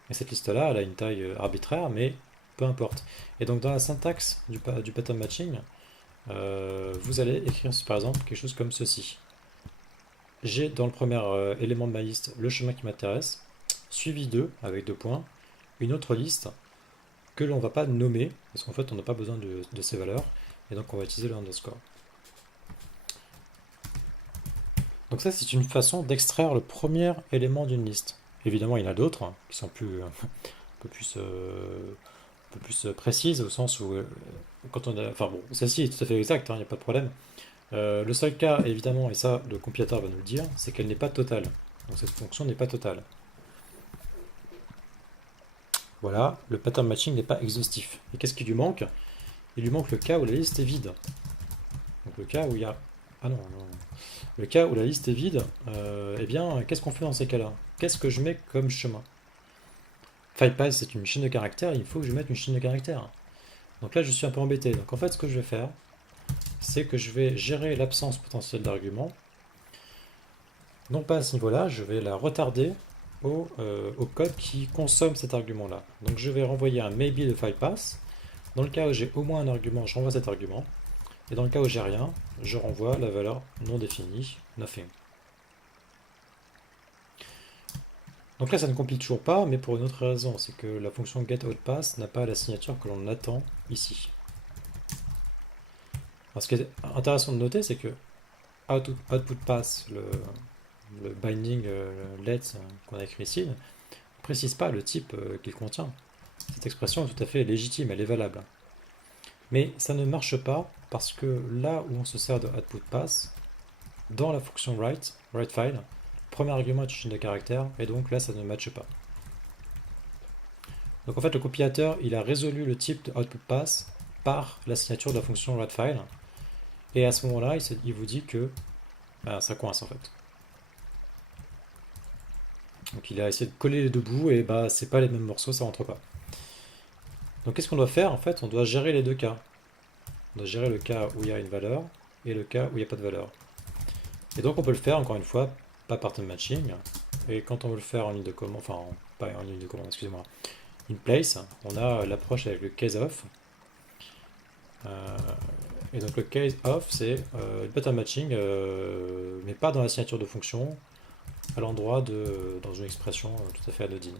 Et cette liste-là, elle a une taille arbitraire, mais peu importe. Et donc dans la syntaxe du pattern matching, vous allez écrire par exemple quelque chose comme ceci. J'ai dans le premier élément de ma liste le chemin qui m'intéresse, suivi de, avec deux points, une autre liste que l'on ne va pas nommer, parce qu'en fait on n'a pas besoin de ces valeurs, et donc on va utiliser le underscore. Donc ça c'est une façon d'extraire le premier élément d'une liste. Évidemment il y en a d'autres qui sont un peu plus précises, au sens où quand on a... Enfin bon, celle-ci est tout à fait exacte, il n'y a pas de problème. Le seul cas, évidemment, et ça le compilateur va nous le dire, c'est qu'elle n'est pas totale. Donc cette fonction n'est pas totale. Voilà, le pattern matching n'est pas exhaustif. Et qu'est-ce qui lui manque? Il lui manque le cas où la liste est vide. Donc le cas où il y a... Ah non, non. Le cas où la liste est vide, eh bien, qu'est-ce qu'on fait dans ces cas-là? Qu'est-ce que je mets comme chemin? FilePath, c'est une chaîne de caractères, il faut que je mette une chaîne de caractères. Donc là, je suis un peu embêté. Donc en fait, ce que je vais faire, c'est que je vais gérer l'absence potentielle d'arguments. Non pas à ce niveau-là, je vais la retarder au code qui consomme cet argument-là. Donc je vais renvoyer un maybe de FilePath. Dans le cas où j'ai au moins un argument, je renvoie cet argument. Et dans le cas où j'ai rien, je renvoie la valeur non définie, nothing. Donc là, ça ne compile toujours pas, mais pour une autre raison, c'est que la fonction getOutPass n'a pas la signature que l'on attend ici. Alors, ce qui est intéressant de noter, c'est que output_pass, le binding let qu'on a écrit ici, ne précise pas le type qu'il contient. Cette expression est tout à fait légitime, elle est valable. Mais ça ne marche pas parce que là où on se sert de output_pass, dans la fonction writeFile, le premier argument est une chaîne de caractères, et donc là ça ne matche pas. Donc en fait le compilateur il a résolu le type de output_pass par la signature de la fonction writeFile, et à ce moment-là il vous dit que ça coince en fait. Donc il a essayé de coller les deux bouts et bah c'est pas les mêmes morceaux, ça rentre pas. Donc qu'est-ce qu'on doit faire? En fait, on doit gérer les deux cas. On doit gérer le cas où il y a une valeur et le cas où il n'y a pas de valeur. Et donc on peut le faire encore une fois, pas pattern matching. Et quand on veut le faire en ligne de commande, enfin pas en ligne de commande, excusez-moi, in place, on a l'approche avec le case of. Et donc le case of c'est le pattern matching, mais pas dans la signature de fonction, à l'endroit dans une expression tout à fait anodine.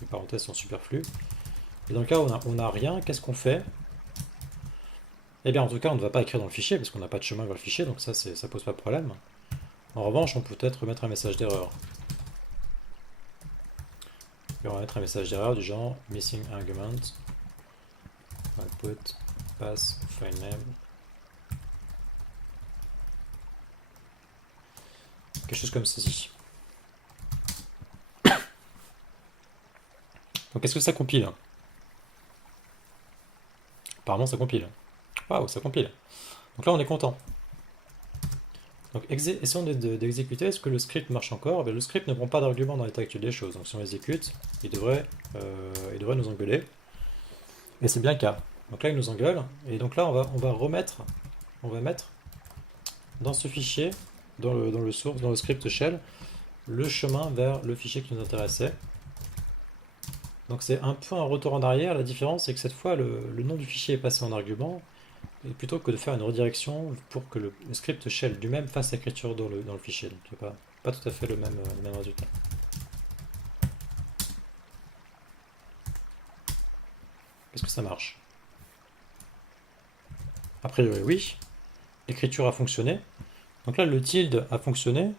Les parenthèses sont superflues. Et dans le cas où on n'a rien, qu'est-ce qu'on fait? Eh bien, en tout cas, on ne va pas écrire dans le fichier, parce qu'on n'a pas de chemin vers le fichier, donc ça pose pas de problème. En revanche, on peut peut-être mettre un message d'erreur. Et on va mettre un message d'erreur du genre missing argument, output, pass, file name. Quelque chose comme ceci. Donc, est-ce que ça compile? Apparemment, ça compile. Waouh, ça compile. Donc là, on est content. Donc, essayons d'exécuter. Est-ce que le script marche encore? Le script ne prend pas d'argument dans l'état actuel des choses. Donc, si on exécute, il devrait nous engueuler. Et c'est bien le cas. Donc là, il nous engueule. Et donc là, on va mettre dans ce fichier, dans le source, dans le script shell, le chemin vers le fichier qui nous intéressait. Donc c'est un peu un retour en arrière. La différence, c'est que cette fois, le nom du fichier est passé en argument. Et plutôt que de faire une redirection pour que le script shell lui-même fasse l'écriture dans le fichier. Donc il n'y a pas tout à fait le même résultat. Est-ce que ça marche? A priori, oui. L'écriture a fonctionné. Donc là, le tilde a fonctionné.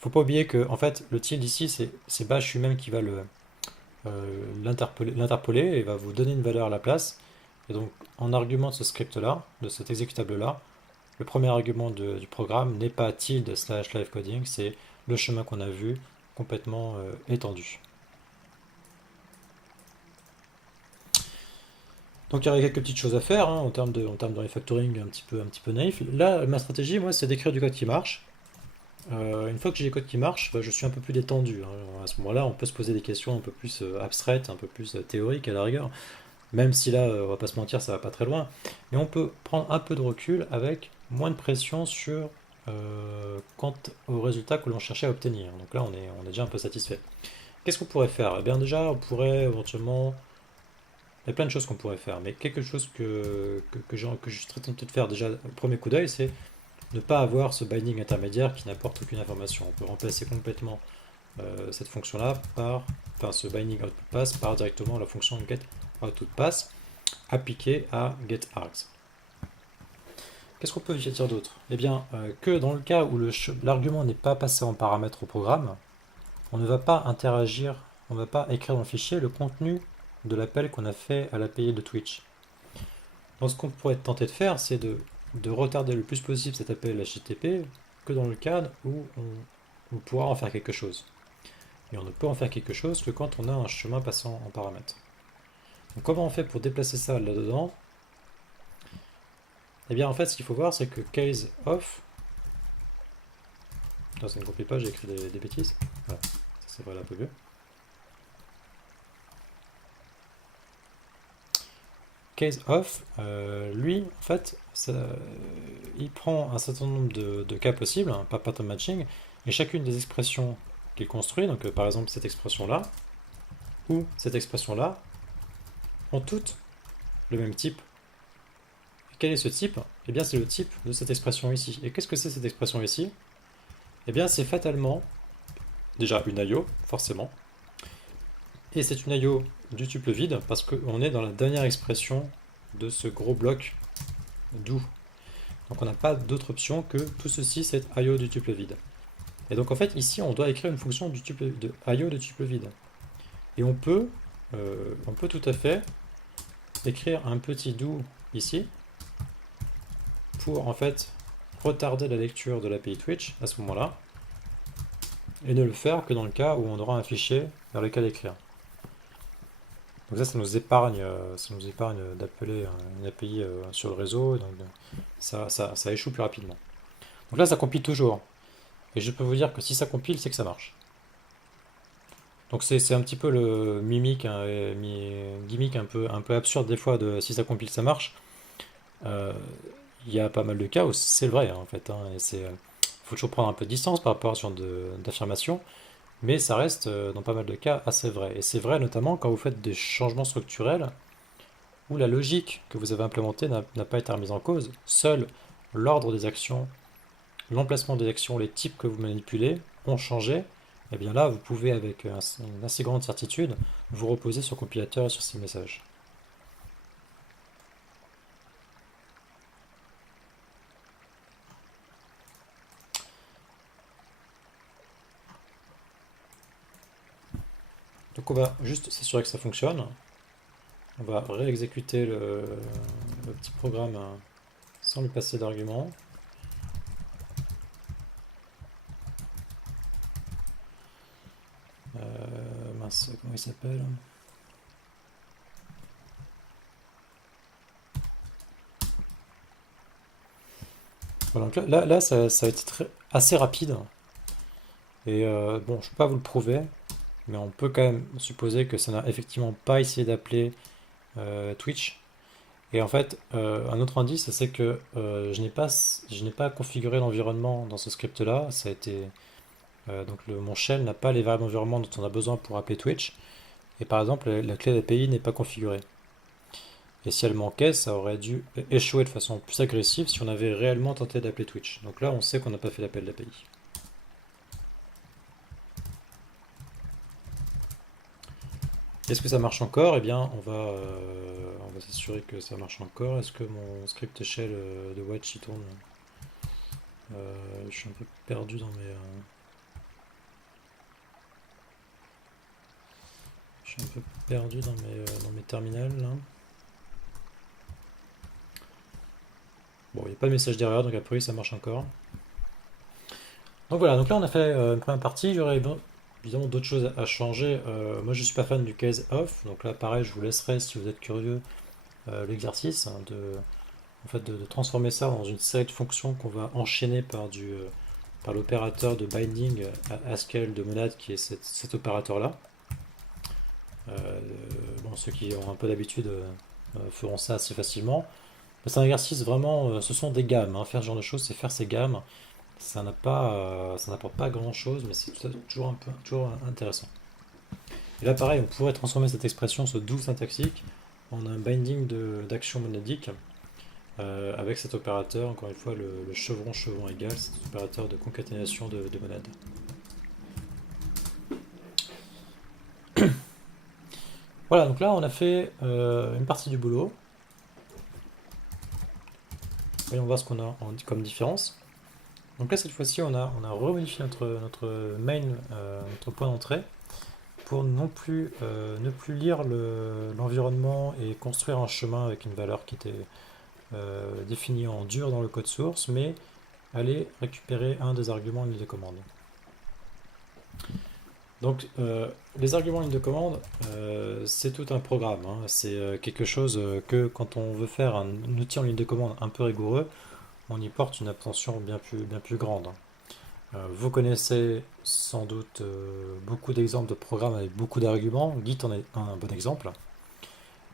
Faut pas oublier que en fait, le tilde ici, c'est bash lui-même qui va l'interpoler et va vous donner une valeur à la place. Et donc, en argument de ce script-là, de cet exécutable-là, le premier argument du programme n'est pas tilde slash live coding, c'est le chemin qu'on a vu complètement étendu. Donc il y aurait quelques petites choses à faire en termes de refactoring un petit peu naïf. Là, ma stratégie, moi, c'est d'écrire du code qui marche. Une fois que j'ai des codes qui marchent, je suis un peu plus détendu. À ce moment-là, on peut se poser des questions un peu plus abstraites, un peu plus théoriques à la rigueur. Même si là, on va pas se mentir, ça va pas très loin. Mais on peut prendre un peu de recul avec moins de pression sur quant au résultat que l'on cherchait à obtenir. Donc là, on est déjà un peu satisfait. Qu'est-ce qu'on pourrait faire? Eh bien déjà, on pourrait éventuellement... Il y a plein de choses qu'on pourrait faire, mais quelque chose que je suis très tenté de faire déjà au premier coup d'œil, c'est ne pas avoir ce binding intermédiaire qui n'apporte aucune information. On peut remplacer complètement cette fonction-là enfin ce binding output pass par directement la fonction get output pass appliquée à getArgs. Qu'est-ce qu'on peut dire d'autre? Eh bien, que dans le cas où l'argument n'est pas passé en paramètre au programme, on ne va pas interagir, on ne va pas écrire dans le fichier le contenu de l'appel qu'on a fait à l'API de Twitch. Donc ce qu'on pourrait tenter de faire, c'est de retarder le plus possible cet appel HTTP que dans le cadre où on pourra en faire quelque chose. Et on ne peut en faire quelque chose que quand on a un chemin passant en paramètre. Donc comment on fait pour déplacer ça là-dedans? Eh bien en fait ce qu'il faut voir c'est que case of... Non, ça ne compile pas, j'ai écrit des bêtises. Voilà, ça c'est vrai un peu mieux. Case of, lui, en fait, il prend un certain nombre de cas possibles, hein, par pattern matching, et chacune des expressions qu'il construit, donc par exemple cette expression-là, ou cette expression-là, ont toutes le même type. Et quel est ce type? Eh bien, c'est le type de cette expression ici. Et qu'est-ce que c'est cette expression ici? Eh bien, c'est fatalement, déjà une IO, forcément, et c'est une IO du tuple vide, parce qu'on est dans la dernière expression de ce gros bloc do. Donc on n'a pas d'autre option que tout ceci, c'est IO du tuple vide. Et donc en fait, ici, on doit écrire une fonction de IO de tuple vide. Et on peut tout à fait écrire un petit do ici pour en fait retarder la lecture de l'API Twitch à ce moment-là et ne le faire que dans le cas où on aura un fichier dans lequel écrire. Donc ça nous épargne, d'appeler une API sur le réseau, et donc ça échoue plus rapidement. Donc là, ça compile toujours. Et je peux vous dire que si ça compile, c'est que ça marche. Donc c'est un petit peu le gimmick un peu absurde des fois de si ça compile, ça marche. Euh, Il y a pas mal de cas où c'est vrai, hein, en fait, hein, et faut toujours prendre un peu de distance par rapport à ce genre d'affirmation, mais ça reste dans pas mal de cas assez vrai. Et c'est vrai notamment quand vous faites des changements structurels où la logique que vous avez implémentée n'a pas été remise en cause. Seul l'ordre des actions, l'emplacement des actions, les types que vous manipulez ont changé. Et bien là, vous pouvez avec une assez grande certitude vous reposer sur le compilateur et sur ces messages. Donc on va juste s'assurer que ça fonctionne. On va réexécuter le petit programme sans lui passer d'argument. Mince, comment il s'appelle? Voilà, donc là ça a été assez rapide. Et bon, je ne peux pas vous le prouver, mais on peut quand même supposer que ça n'a effectivement pas essayé d'appeler Twitch. Et en fait, un autre indice, c'est que je n'ai pas configuré l'environnement dans ce script-là. Ça a été, donc mon shell n'a pas les variables d'environnement dont on a besoin pour appeler Twitch. Et par exemple, la clé d'API n'est pas configurée. Et si elle manquait, ça aurait dû échouer de façon plus agressive si on avait réellement tenté d'appeler Twitch. Donc là, on sait qu'on n'a pas fait l'appel d'API. Est-ce que ça marche encore? Eh bien, on va s'assurer que ça marche encore. Est-ce que mon script shell de Watch y tourne? Je suis un peu perdu je suis un peu perdu dans mes terminals là. Bon, il n'y a pas de message derrière, donc a priori ça marche encore. Donc voilà, donc là on a fait une première partie. J'aurais évidemment d'autres choses à changer. Moi je suis pas fan du case off, donc là pareil, je vous laisserai si vous êtes curieux l'exercice hein, en fait, de transformer ça dans une série de fonctions qu'on va enchaîner par l'opérateur de binding à Haskell de monade qui est cet opérateur-là. Bon, ceux qui ont un peu d'habitude feront ça assez facilement. C'est un exercice vraiment, ce sont des gammes. Hein. Faire ce genre de choses, c'est faire ces gammes. Ça n'apporte pas grand-chose, mais c'est toujours intéressant. Et là, pareil, on pourrait transformer cette expression, ce doux syntaxique, en un binding d'action monadique avec cet opérateur, encore une fois, le chevron égal, cet opérateur de concaténation de monades. Voilà, donc là, on a fait une partie du boulot. Voyons voir ce qu'on a comme différence. Donc là, cette fois-ci, on a remodifié notre main, notre point d'entrée, pour ne plus lire l'environnement et construire un chemin avec une valeur qui était définie en dur dans le code source, mais aller récupérer un des arguments de commande. Donc, les arguments en ligne de commande, c'est tout un programme, hein. C'est quelque chose que quand on veut faire un outil en ligne de commande un peu rigoureux, on y porte une attention bien plus grande, hein. Vous connaissez sans doute beaucoup d'exemples de programmes avec beaucoup d'arguments. Git en est un bon exemple.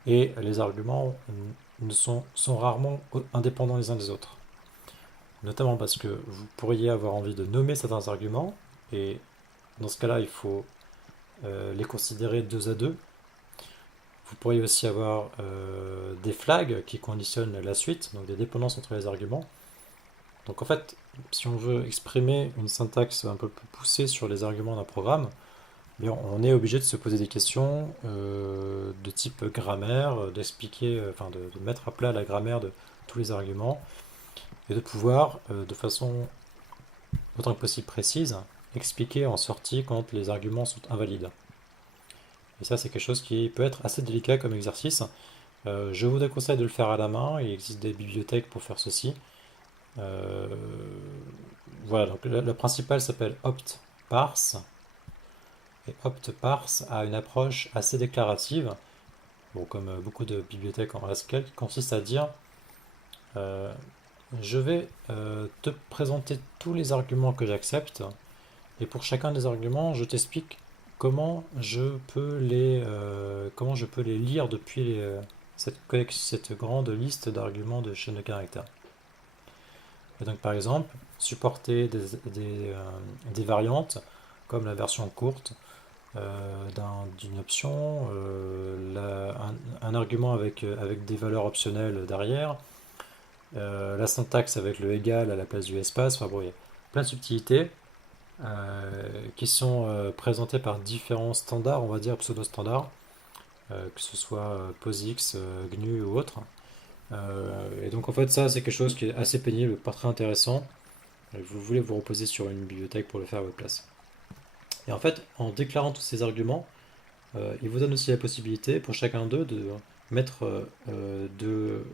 Et les arguments sont rarement indépendants les uns des autres. Notamment parce que vous pourriez avoir envie de nommer certains arguments, et dans ce cas-là, il faut les considérer deux à deux. Vous pourriez aussi avoir des flags qui conditionnent la suite, donc des dépendances entre les arguments. Donc en fait, si on veut exprimer une syntaxe un peu plus poussée sur les arguments d'un programme, eh bien, on est obligé de se poser des questions de type grammaire, d'expliquer, enfin de mettre à plat la grammaire de tous les arguments et de pouvoir, de façon autant que possible précise, expliquer en sortie quand les arguments sont invalides. Et ça, c'est quelque chose qui peut être assez délicat comme exercice. Je vous déconseille de le faire à la main. Il existe des bibliothèques pour faire ceci. Euh, voilà, donc la principale s'appelle opt-parse. Et opt-parse a une approche assez déclarative, bon, comme beaucoup de bibliothèques en SQL, qui consiste à dire euh, je vais te présenter tous les arguments que j'accepte, et pour chacun des arguments, je t'explique comment je peux les lire depuis cette grande liste d'arguments de chaîne de caractères. Et donc, par exemple, supporter des variantes comme la version courte d'une option, un argument avec des valeurs optionnelles derrière, la syntaxe avec le égal à la place du espace. Enfin bon, il y a plein de subtilités qui sont présentées par différents standards, on va dire pseudo-standards, que ce soit POSIX, GNU ou autre. Et donc en fait ça c'est quelque chose qui est assez pénible, pas très intéressant. Vous voulez vous reposer sur une bibliothèque pour le faire à votre place. Et en fait, en déclarant tous ces arguments, il vous donne aussi la possibilité pour chacun d'eux de mettre deux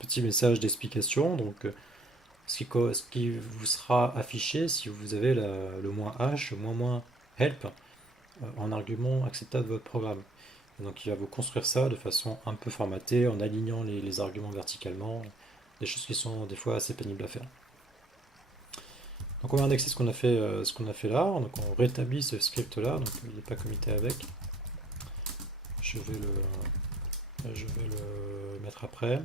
petits messages d'explication. Donc, ce qui vous sera affiché si vous avez le moins h, le moins help en argument acceptable de votre programme. Et donc, il va vous construire ça de façon un peu formatée, en alignant les arguments verticalement, des choses qui sont des fois assez pénibles à faire. Donc on va indexer ce qu'on a fait là, donc on rétablit ce script là, donc il n'est pas commité avec. Je vais le mettre après.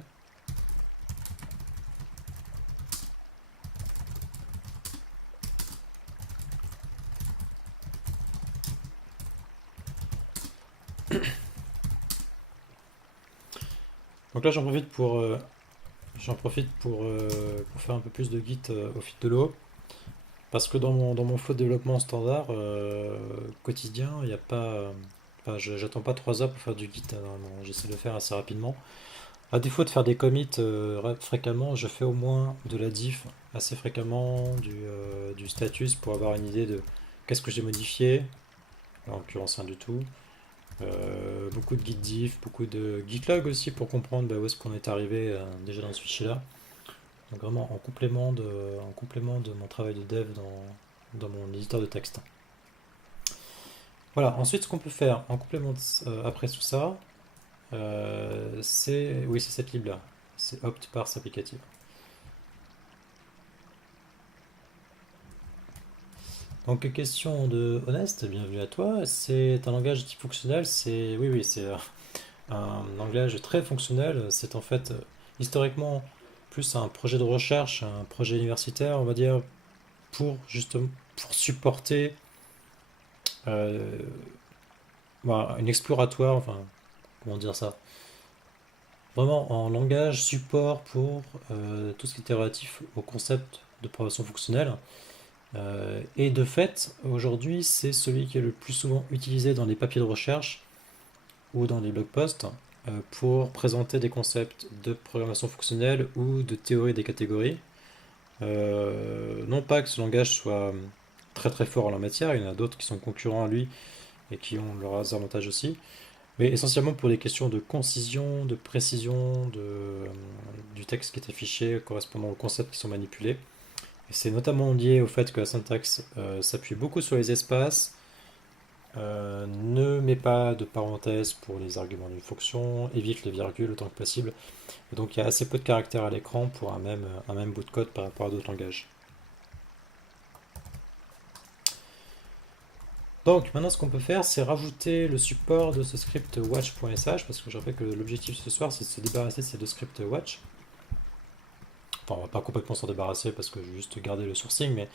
Donc là j'en profite pour faire un peu plus de Git au fil de l'eau. Parce que dans mon flow de développement standard quotidien, il n'y a pas. Enfin, j'attends pas 3 heures pour faire du Git, hein, normalement. J'essaie de le faire assez rapidement. À défaut de faire des commits fréquemment, je fais au moins de la diff assez fréquemment, du status pour avoir une idée de qu'est-ce que j'ai modifié, en l'occurrence rien du tout. Beaucoup de git diff, beaucoup de gitlog aussi pour comprendre où est-ce qu'on est arrivé déjà dans ce fichier-là. Donc vraiment en complément de mon travail de dev dans mon éditeur de texte. Voilà, ensuite ce qu'on peut faire en complément après tout ça, c'est cette lib-là, c'est opt parse applicative. Donc question de Honest, bienvenue à toi. C'est un langage de type fonctionnel, c'est un langage très fonctionnel. C'est en fait historiquement plus un projet de recherche, un projet universitaire, on va dire, pour justement pour supporter euh, une exploratoire, enfin comment dire ça, vraiment en langage support pour tout ce qui était relatif au concept de programmation fonctionnelle. Et de fait, aujourd'hui, c'est celui qui est le plus souvent utilisé dans les papiers de recherche ou dans les blog posts pour présenter des concepts de programmation fonctionnelle ou de théorie des catégories. Non pas que ce langage soit très très fort en la matière, il y en a d'autres qui sont concurrents à lui et qui ont leurs avantages aussi, mais essentiellement pour des questions de concision, de précision du texte qui est affiché correspondant aux concepts qui sont manipulés. Et c'est notamment lié au fait que la syntaxe s'appuie beaucoup sur les espaces, ne mets pas de parenthèses pour les arguments d'une fonction, évite les virgules autant que possible. Et donc il y a assez peu de caractères à l'écran pour un même bout de code par rapport à d'autres langages. Donc maintenant ce qu'on peut faire, c'est rajouter le support de ce script watch.sh, parce que je rappelle que l'objectif ce soir, c'est de se débarrasser de ces deux scripts watch. Enfin, on va pas complètement s'en débarrasser parce que je vais juste garder le sourcing, mais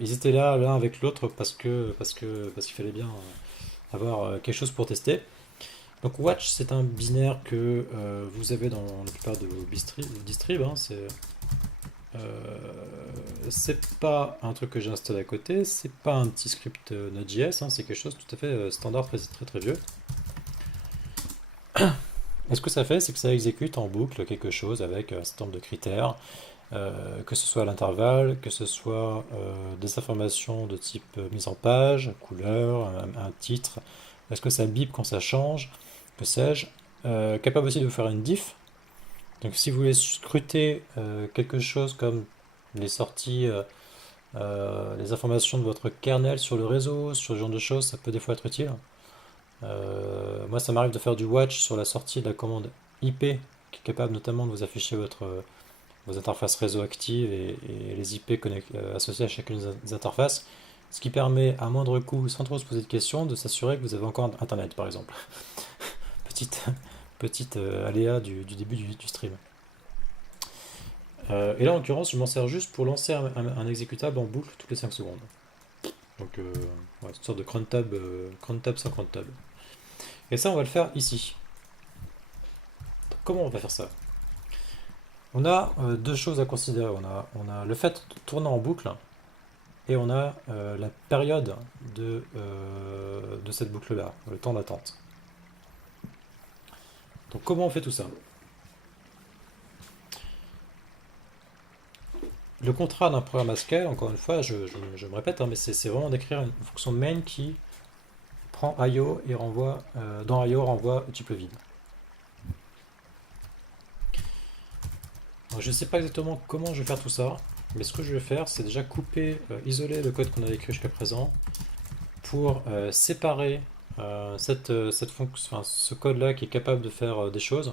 ils étaient là l'un avec l'autre parce qu'il fallait bien avoir quelque chose pour tester. Donc watch, c'est un binaire que vous avez dans la plupart de vos distribs. Hein, c'est pas un truc que j'ai installé à côté, c'est pas un petit script Node.js, hein, c'est quelque chose tout à fait standard, très très très vieux. Et ce que ça fait, c'est que ça exécute en boucle quelque chose avec un certain nombre de critères, que ce soit à l'intervalle, que ce soit des informations de type mise en page, couleur, un titre, est-ce que ça bip quand ça change, que sais-je. Capable aussi de vous faire une diff. Donc si vous voulez scruter quelque chose comme les sorties, les informations de votre kernel sur le réseau, sur ce genre de choses, ça peut des fois être utile. Moi, ça m'arrive de faire du watch sur la sortie de la commande IP, qui est capable notamment de vous afficher vos interfaces réseau actives et les IP associés à chacune des interfaces, ce qui permet à moindre coût, sans trop se poser de questions, de s'assurer que vous avez encore Internet, par exemple. Petite, petite aléa du début du stream. Et là, en l'occurrence, je m'en sers juste pour lancer un exécutable en boucle toutes les 5 secondes. Donc, ouais, c'est une sorte de cron tab sans cron tab. Et ça, on va le faire ici. Donc, comment on va faire ça? On a deux choses à considérer. On a le fait de tourner en boucle et on a la période de cette boucle-là, le temps d'attente. Donc, comment on fait tout ça? Le contrat d'un programme Haskell, encore une fois, je me répète, hein, mais c'est vraiment d'écrire une fonction main qui prend IO et renvoie, dans IO renvoie au type vide. Alors, je ne sais pas exactement comment je vais faire tout ça, mais ce que je vais faire, c'est déjà couper, isoler le code qu'on a écrit jusqu'à présent pour séparer ce code-là qui est capable de faire des choses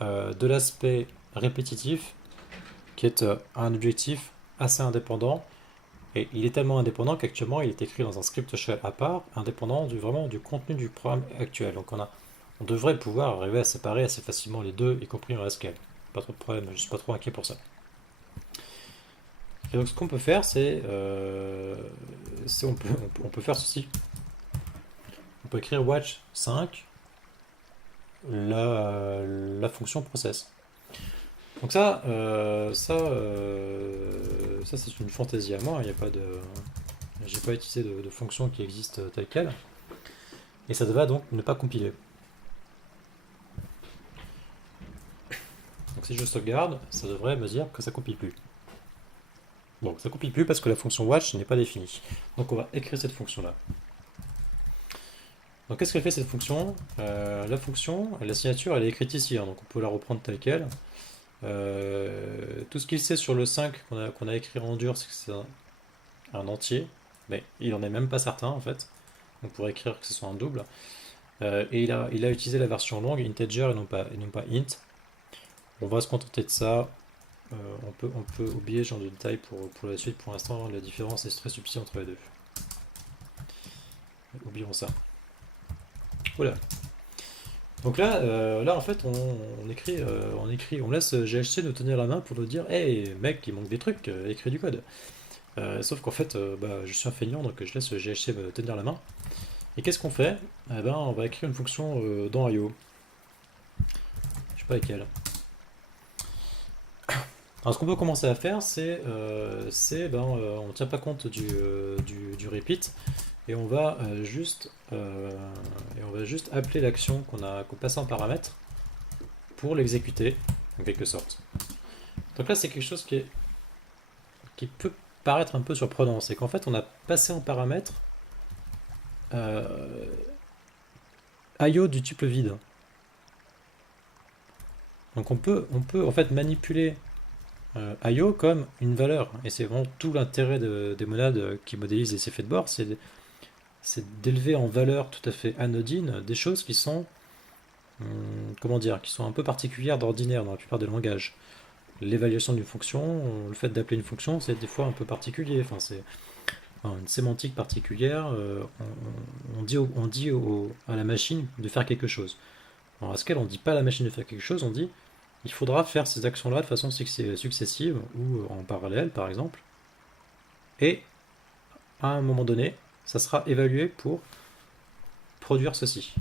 de l'aspect répétitif qui est un objectif assez indépendant. Et il est tellement indépendant qu'actuellement il est écrit dans un script shell à part, indépendant vraiment du contenu du programme actuel. Donc on devrait pouvoir arriver à séparer assez facilement les deux, y compris en Haskell. Pas trop de problème, je ne suis pas trop inquiet pour ça. Et donc ce qu'on peut faire, on peut faire ceci. On peut écrire watch 5 la fonction process. Donc ça c'est une fantaisie à moi. Il n'y a pas de, j'ai pas utilisé de fonction qui existe telle quelle. Et ça devrait donc ne pas compiler. Donc si je sauvegarde, ça devrait me dire que ça compile plus. Bon, ça compile plus parce que la fonction watch n'est pas définie. Donc on va écrire cette fonction-là. Donc qu'est-ce qu'elle fait cette fonction? La fonction, la signature, elle est écrite ici, hein, donc on peut la reprendre telle quelle. Tout ce qu'il sait sur le 5 qu'on a écrit en dur, c'est que c'est un entier, mais il en est même pas certain en fait. On pourrait écrire que ce soit un double. Et il a utilisé la version longue, integer et non pas int. On va se contenter de ça. On peut oublier ce genre de détails pour la suite. Pour l'instant, la différence est très subtile entre les deux. Oublions ça. Voilà. Donc là en fait, on écrit, on laisse GHC nous tenir la main pour nous dire, hey mec, il manque des trucs, écris du code. Sauf qu'en fait, je suis un feignant, donc je laisse GHC me tenir la main. Et qu'est-ce qu'on fait? Eh ben, on va écrire une fonction dans IO. Je sais pas laquelle. Alors ce qu'on peut commencer à faire, on ne tient pas compte du repeat et on va juste appeler l'action qu'on passe en paramètre pour l'exécuter en quelque sorte. Donc là c'est quelque chose qui peut paraître un peu surprenant, c'est qu'en fait on a passé en paramètre IO du tuple vide. Donc on peut en fait manipuler IO comme une valeur. Et c'est vraiment tout l'intérêt des monades qui modélisent les effets de bord, c'est c'est d'élever en valeur tout à fait anodine des choses qui sont, comment dire, qui sont un peu particulières d'ordinaire dans la plupart des langages. L'évaluation d'une fonction, le fait d'appeler une fonction, c'est des fois un peu particulier. Enfin, c'est une sémantique particulière. On dit à la machine de faire quelque chose. Alors, à ce qu'elle, on ne dit pas à la machine de faire quelque chose, on dit il faudra faire ces actions-là de façon successive ou en parallèle, par exemple. Et à un moment donné, ça sera évalué pour produire ceci.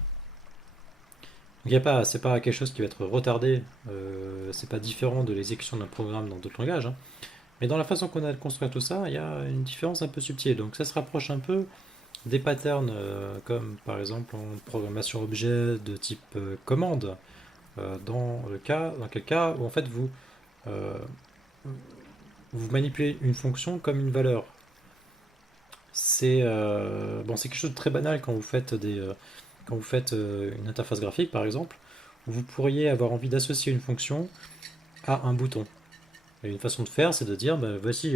Donc, c'est pas quelque chose qui va être retardé, c'est pas différent de l'exécution d'un programme dans d'autres langages, hein. Mais dans la façon qu'on a de construire tout ça, il y a une différence un peu subtile. Donc ça se rapproche un peu des patterns comme par exemple en programmation objet de type commande, dans quel cas où en fait euh, vous manipulez une fonction comme une valeur. C'est quelque chose de très banal quand vous faites une interface graphique par exemple, où vous pourriez avoir envie d'associer une fonction à un bouton. Et une façon de faire, c'est de dire, bah, voici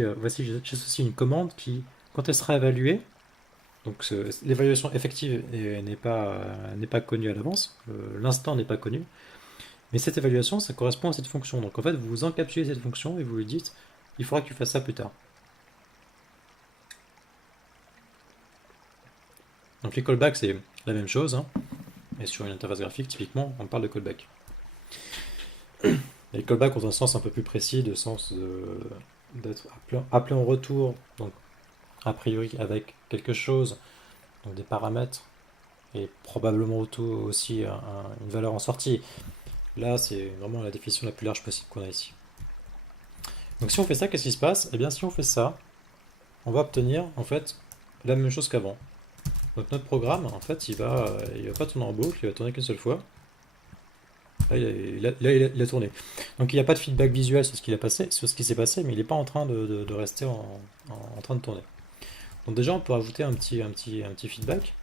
j'associe une commande qui, quand elle sera évaluée, donc l'évaluation effective n'est pas connue à l'avance, l'instant n'est pas connu, mais cette évaluation, ça correspond à cette fonction. Donc en fait, vous encapsulez cette fonction et vous lui dites, il faudra que tu fasses ça plus tard. Donc les callbacks, c'est la même chose, hein. Et sur une interface graphique, typiquement, on parle de callback. Et les callbacks ont un sens un peu plus précis, d'être appelé en retour, donc a priori avec quelque chose, donc des paramètres, et probablement aussi une valeur en sortie. Là, c'est vraiment la définition la plus large possible qu'on a ici. Donc si on fait ça, qu'est-ce qui se passe? Eh bien, si on fait ça, on va obtenir en fait la même chose qu'avant. Donc notre programme, en fait, il va pas tourner en boucle, il va tourner qu'une seule fois. Là, il a tourné. Donc il n'y a pas de feedback visuel sur ce qu'il a passé, sur ce qui s'est passé, mais il n'est pas en train de rester en train de tourner. Donc déjà, on peut ajouter un petit feedback.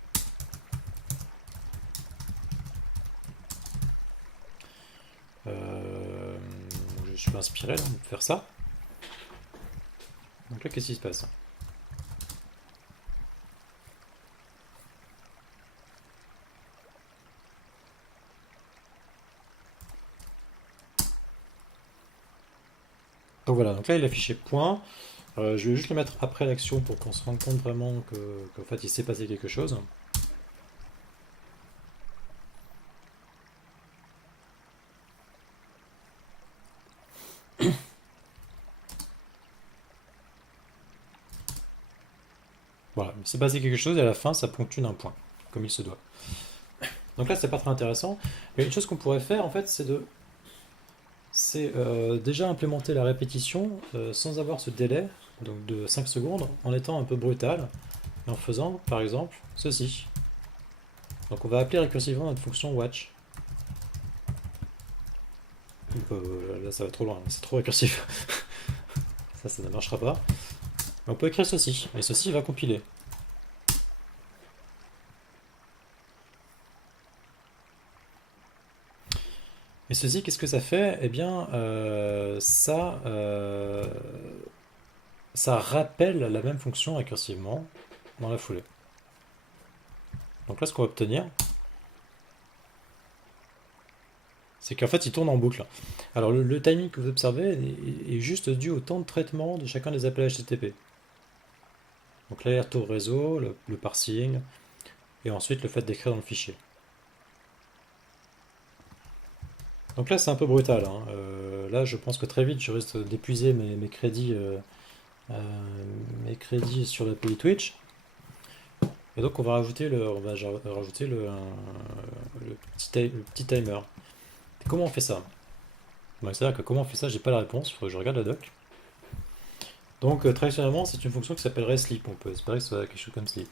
Euh, je suis inspiré là, de faire ça. Donc là, qu'est-ce qui se passe? Donc voilà, donc là il a affiché point. Je vais juste le mettre après l'action pour qu'on se rende compte vraiment qu'en fait il s'est passé quelque chose. Voilà, il s'est passé quelque chose et à la fin ça ponctue d'un point, comme il se doit. Donc là c'est pas très intéressant. Mais une chose qu'on pourrait faire en fait c'est déjà implémenter la répétition sans avoir ce délai donc de 5 secondes en étant un peu brutal et en faisant par exemple ceci. Donc on va appeler récursivement notre fonction watch. Là ça va trop loin, c'est trop récursif. Ça ne marchera pas. Mais on peut écrire ceci, et ceci va compiler. Et ceci, qu'est-ce que ça fait? Eh bien, ça rappelle la même fonction récursivement dans la foulée. Donc là, ce qu'on va obtenir, c'est qu'en fait, il tourne en boucle. Alors, le timing que vous observez est juste dû au temps de traitement de chacun des appels HTTP. Donc là, retour réseau, le parsing, et ensuite le fait d'écrire dans le fichier. Donc là, c'est un peu brutal, hein. Là, je pense que très vite, je risque d'épuiser euh, mes crédits sur l'API Twitch. Et donc, rajouter le petit timer. Comment on fait ça? C'est-à-dire que comment on fait ça, j'ai pas la réponse, il faudrait que je regarde la doc. Donc, traditionnellement, c'est une fonction qui s'appellerait sleep. On peut espérer que ce soit quelque chose comme sleep.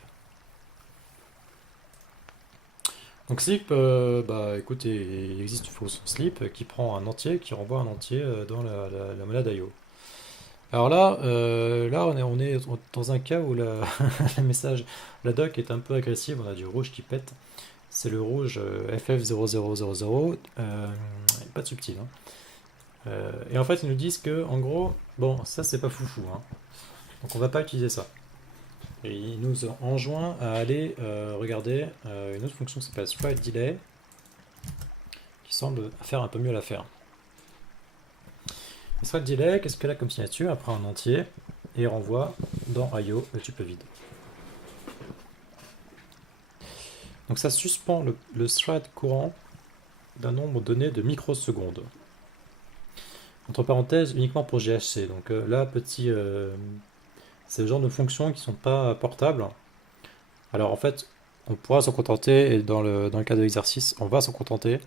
Donc sleep, bah écoutez, il existe une fonction sleep qui prend un entier, qui renvoie un entier dans la monade IO. Alors là on est dans un cas où le message, la doc est un peu agressive, on a du rouge qui pète. C'est le rouge FF0000, pas de subtil, hein. Et en fait ils nous disent que en gros, bon ça c'est pas foufou, hein. Donc on va pas utiliser ça. Et il nous enjoint à aller regarder une autre fonction qui s'appelle sprite delay, qui semble faire un peu mieux l'affaire. Sprite delay, qu'est-ce qu'elle a comme signature? Après un entier, et renvoie dans IO le tuple vide. Donc ça suspend le thread courant d'un nombre donné de microsecondes. Entre parenthèses, uniquement pour GHC. Donc là, c'est le genre de fonctions qui ne sont pas portables. Alors en fait, on pourra s'en contenter, et dans le cas de l'exercice, on va s'en contenter.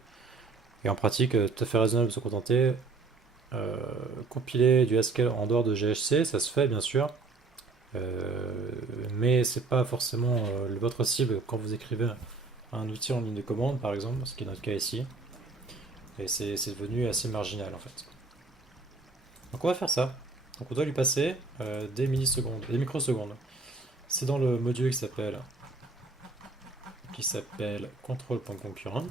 Et en pratique, tout à fait raisonnable de se contenter. Compiler du Haskell en dehors de GHC, ça se fait bien sûr. Mais c'est pas forcément votre cible quand vous écrivez un outil en ligne de commande, par exemple, ce qui est notre cas ici. Et c'est devenu assez marginal en fait. Donc on va faire ça. Donc on doit lui passer des millisecondes, des microsecondes. C'est dans le module qui s'appelle control.concurrent.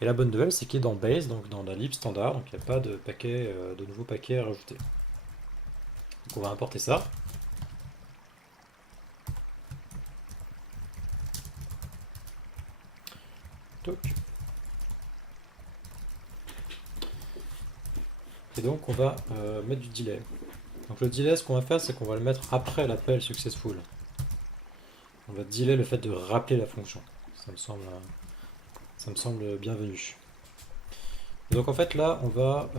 Et la bonne nouvelle, c'est qu'il est dans base, donc dans la lib standard, donc il n'y a pas de de nouveaux paquets à rajouter. Donc on va importer ça. Toc. Et donc on va mettre du delay. Donc le delay, ce qu'on va faire, c'est qu'on va le mettre après l'appel successful. On va delay le fait de rappeler la fonction. Ça me semble bienvenu. Et donc en fait là, on va...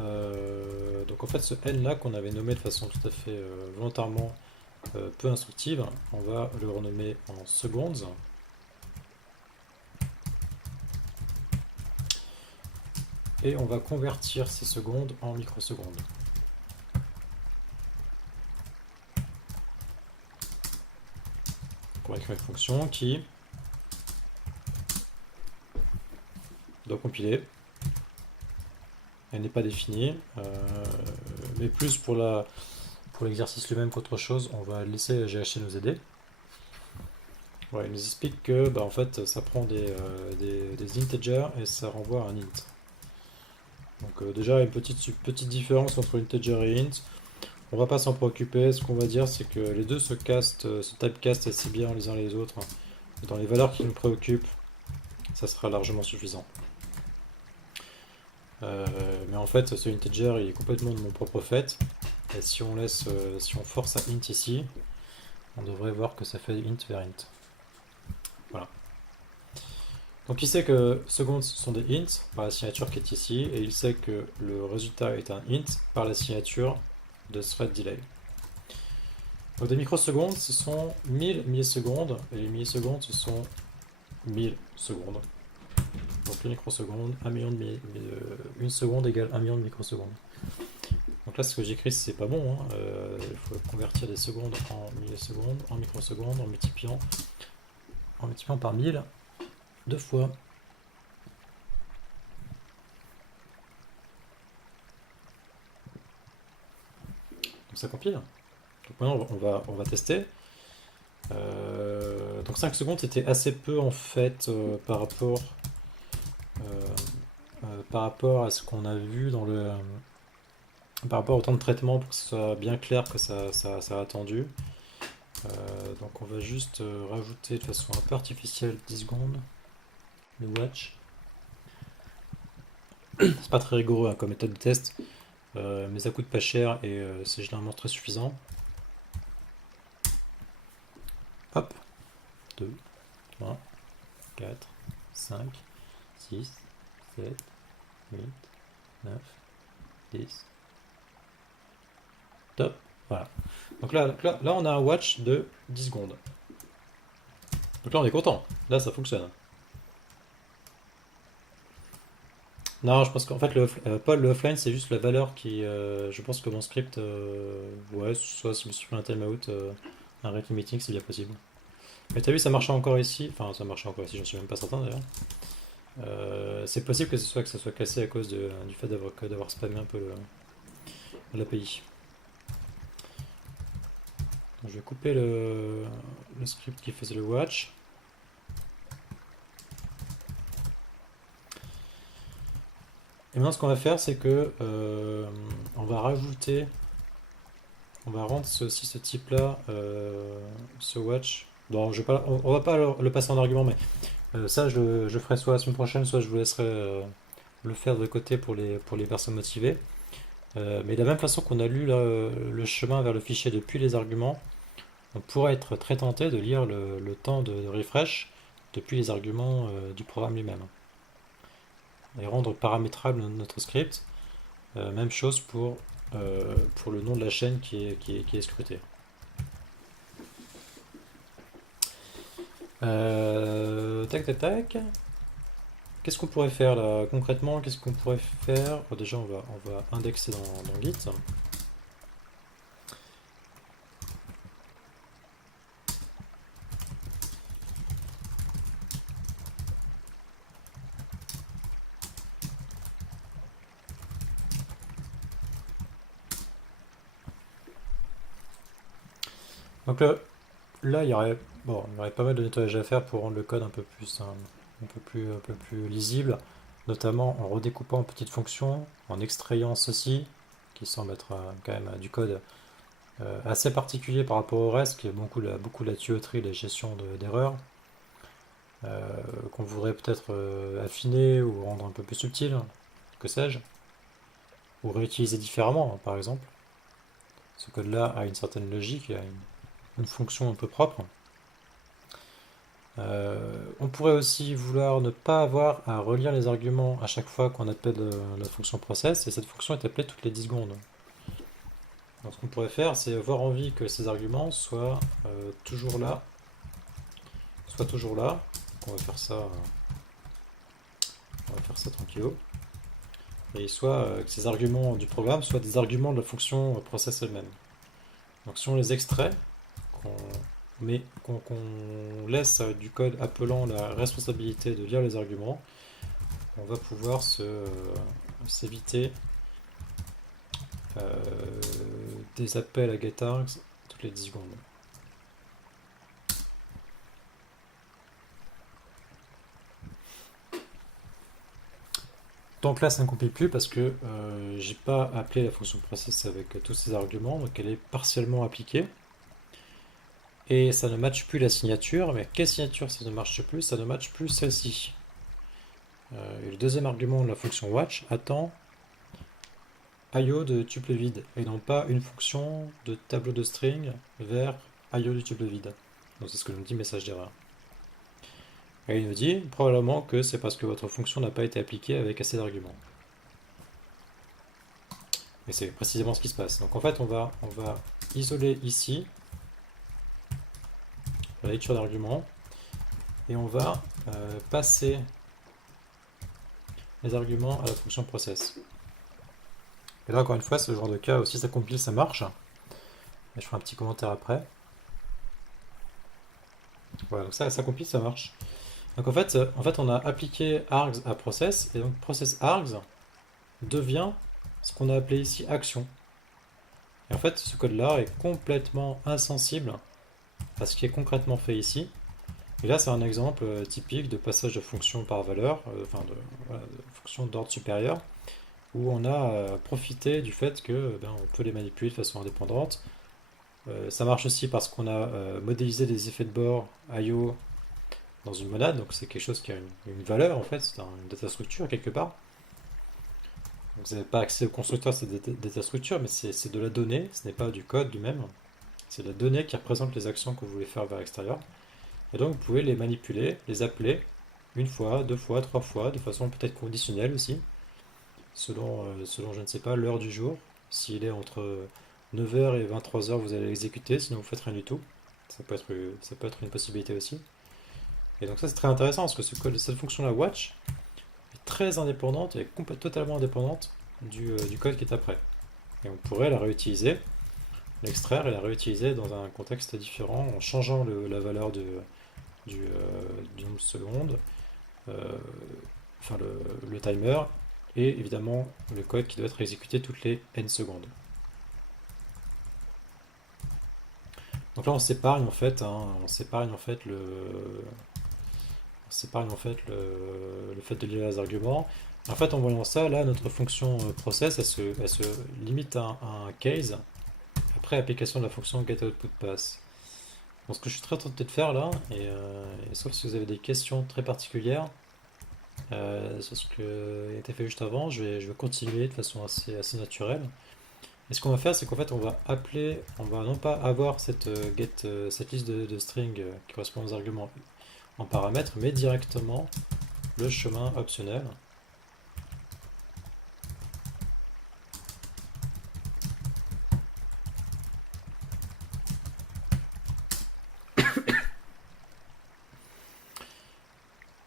donc en fait ce n là qu'on avait nommé de façon tout à fait volontairement peu instructive, on va le renommer en secondes. Et on va convertir ces secondes en microsecondes. On va écrire une fonction qui doit compiler. Elle n'est pas définie, mais plus pour l'exercice lui-même qu'autre chose, on va laisser GHC nous aider. Voilà, il nous explique que en fait, ça prend des integers et ça renvoie à un int. Donc déjà, une petite différence entre integer et int. On va pas s'en préoccuper. Ce qu'on va dire, c'est que les deux se typecast assez bien les uns les autres. Dans les valeurs qui nous préoccupent, ça sera largement suffisant. Mais en fait, ce integer il est complètement de mon propre fait. Et si on force à int ici, on devrait voir que ça fait int vers int. Voilà. Donc il sait que secondes sont des ints par la signature qui est ici, et il sait que le résultat est un int par la signature de thread delay. Donc des microsecondes, ce sont 1000 millisecondes, et les millisecondes, ce sont 1000 secondes. Donc une microseconde, 1 million une seconde égale 1 million de microsecondes. Donc là, ce que j'écris, c'est pas bon. Hein. Il faut convertir des secondes en millisecondes, en microsecondes, en multipliant par 1000 deux fois. Donc ça compile. Donc maintenant, on va tester. Donc 5 secondes, c'était assez peu en fait par rapport à ce qu'on a vu par rapport au temps de traitement pour que ce soit bien clair que ça a attendu. Donc on va juste rajouter de façon un peu artificielle 10 secondes le watch. C'est pas très rigoureux hein, comme méthode de test, mais ça coûte pas cher et c'est généralement très suffisant. Hop, 2, 3, 4, 5, 6, 7, 8, 9, 10. Top, voilà. Donc là, on a un watch de 10 secondes. Donc là, on est content. Là, ça fonctionne. Non, je pense qu'en fait, Paul, le offline, c'est juste la valeur qui. Je pense que mon script. Ouais, soit si je me suis pris un timeout, un rate limiting, c'est bien possible. Mais t'as vu, ça marchait encore ici. Enfin, ça marchait encore ici, j'en suis même pas certain d'ailleurs. C'est possible que ça soit cassé à cause du fait d'avoir spammé un peu l'API. Je vais couper le script qui faisait le watch. Et maintenant, ce qu'on va faire, c'est que on va rajouter on va rendre aussi ce type-là, ce watch. Bon, je vais pas, on va pas le passer en argument, mais ça, je ferai soit la semaine prochaine, soit je vous laisserai le faire de côté pour les personnes motivées. Mais de la même façon qu'on a lu le chemin vers le fichier depuis les arguments, on pourrait être très tenté de lire le temps de refresh depuis les arguments du programme lui-même et rendre paramétrable notre script. Même chose pour le nom de la chaîne qui est scruté. Tac tac tac. Qu'est-ce qu'on pourrait faire là concrètement? Qu'est-ce qu'on pourrait faire? Déjà on va indexer dans Git. Donc là, il y aurait pas mal de nettoyage à faire pour rendre le code un peu plus, un peu plus lisible, notamment en redécoupant en petites fonctions, en extrayant ceci, qui semble être quand même du code assez particulier par rapport au reste, qui est beaucoup la tuyauterie, la gestion d'erreurs, qu'on voudrait peut-être affiner ou rendre un peu plus subtil, que sais-je, ou réutiliser différemment, hein, par exemple. Ce code-là a une certaine logique, il a une fonction un peu propre. On pourrait aussi vouloir ne pas avoir à relire les arguments à chaque fois qu'on appelle la fonction process, et cette fonction est appelée toutes les 10 secondes. Donc ce qu'on pourrait faire, c'est avoir envie que ces arguments soient toujours là. Donc, on va faire ça, tranquillo. Et soit que ces arguments du programme soient des arguments de la fonction process elle-même. Donc si on les extrait, qu'on laisse du code appelant la responsabilité de lire les arguments, on va pouvoir s'éviter des appels à getArgs toutes les 10 secondes. Donc là, ça ne compile plus parce que j'ai pas appelé la fonction process avec tous ces arguments, donc elle est partiellement appliquée. Et ça ne matche plus la signature, mais quelle signature ça ne marche plus? Ça ne matche plus celle-ci. Et le deuxième argument de la fonction watch attend IO de tuple vide, et non pas une fonction de tableau de string vers IO du tuple vide. Donc c'est ce que nous dit message d'erreur. Et il nous dit probablement que c'est parce que votre fonction n'a pas été appliquée avec assez d'arguments. Et c'est précisément ce qui se passe. Donc en fait on va isoler ici la lecture d'arguments et on va passer les arguments à la fonction process. Et là encore une fois, ce genre de cas aussi, ça compile, ça marche. Et je ferai un petit commentaire après. Voilà, donc ça compile, ça marche. Donc en fait, on a appliqué args à process, et donc process args devient ce qu'on a appelé ici action. Et en fait, ce code-là est complètement insensible à ce qui est concrètement fait ici. Et là, c'est un exemple typique de passage de fonction par valeur, de fonction d'ordre supérieur, où on a profité du fait que on peut les manipuler de façon indépendante. Ça marche aussi parce qu'on a modélisé des effets de bord IO dans une monade, donc c'est quelque chose qui a une valeur en fait, c'est une data structure quelque part. Donc, vous n'avez pas accès au constructeur de cette data structure, mais c'est de la donnée, ce n'est pas du code lui-même. C'est de la donnée qui représente les actions que vous voulez faire vers l'extérieur. Et donc vous pouvez les manipuler, les appeler une fois, deux fois, trois fois, de façon peut-être conditionnelle aussi, selon je ne sais pas, l'heure du jour. S'il est entre 9h et 23h, vous allez l'exécuter, sinon vous faites rien du tout. Ça peut être une possibilité aussi. Et donc ça c'est très intéressant parce que cette fonction-là, watch, est très indépendante et totalement indépendante du code qui est après. Et on pourrait la réutiliser, l'extraire et la réutiliser dans un contexte différent en changeant la valeur du nombre de secondes, le timer, et évidemment le code qui doit être exécuté toutes les n secondes. Donc là on s'épargne en fait, le fait de lire les arguments. En fait, en voyant ça, là, notre fonction process, elle se limite à un case, après application de la fonction getOutPutPass. Donc ce que je suis très tenté de faire là, et sauf si vous avez des questions très particulières sur ce qui a été fait juste avant, je vais continuer de façon assez naturelle. Et ce qu'on va faire, c'est qu'en fait, on va non pas avoir cette liste de strings qui correspond aux arguments en paramètres, mais directement le chemin optionnel.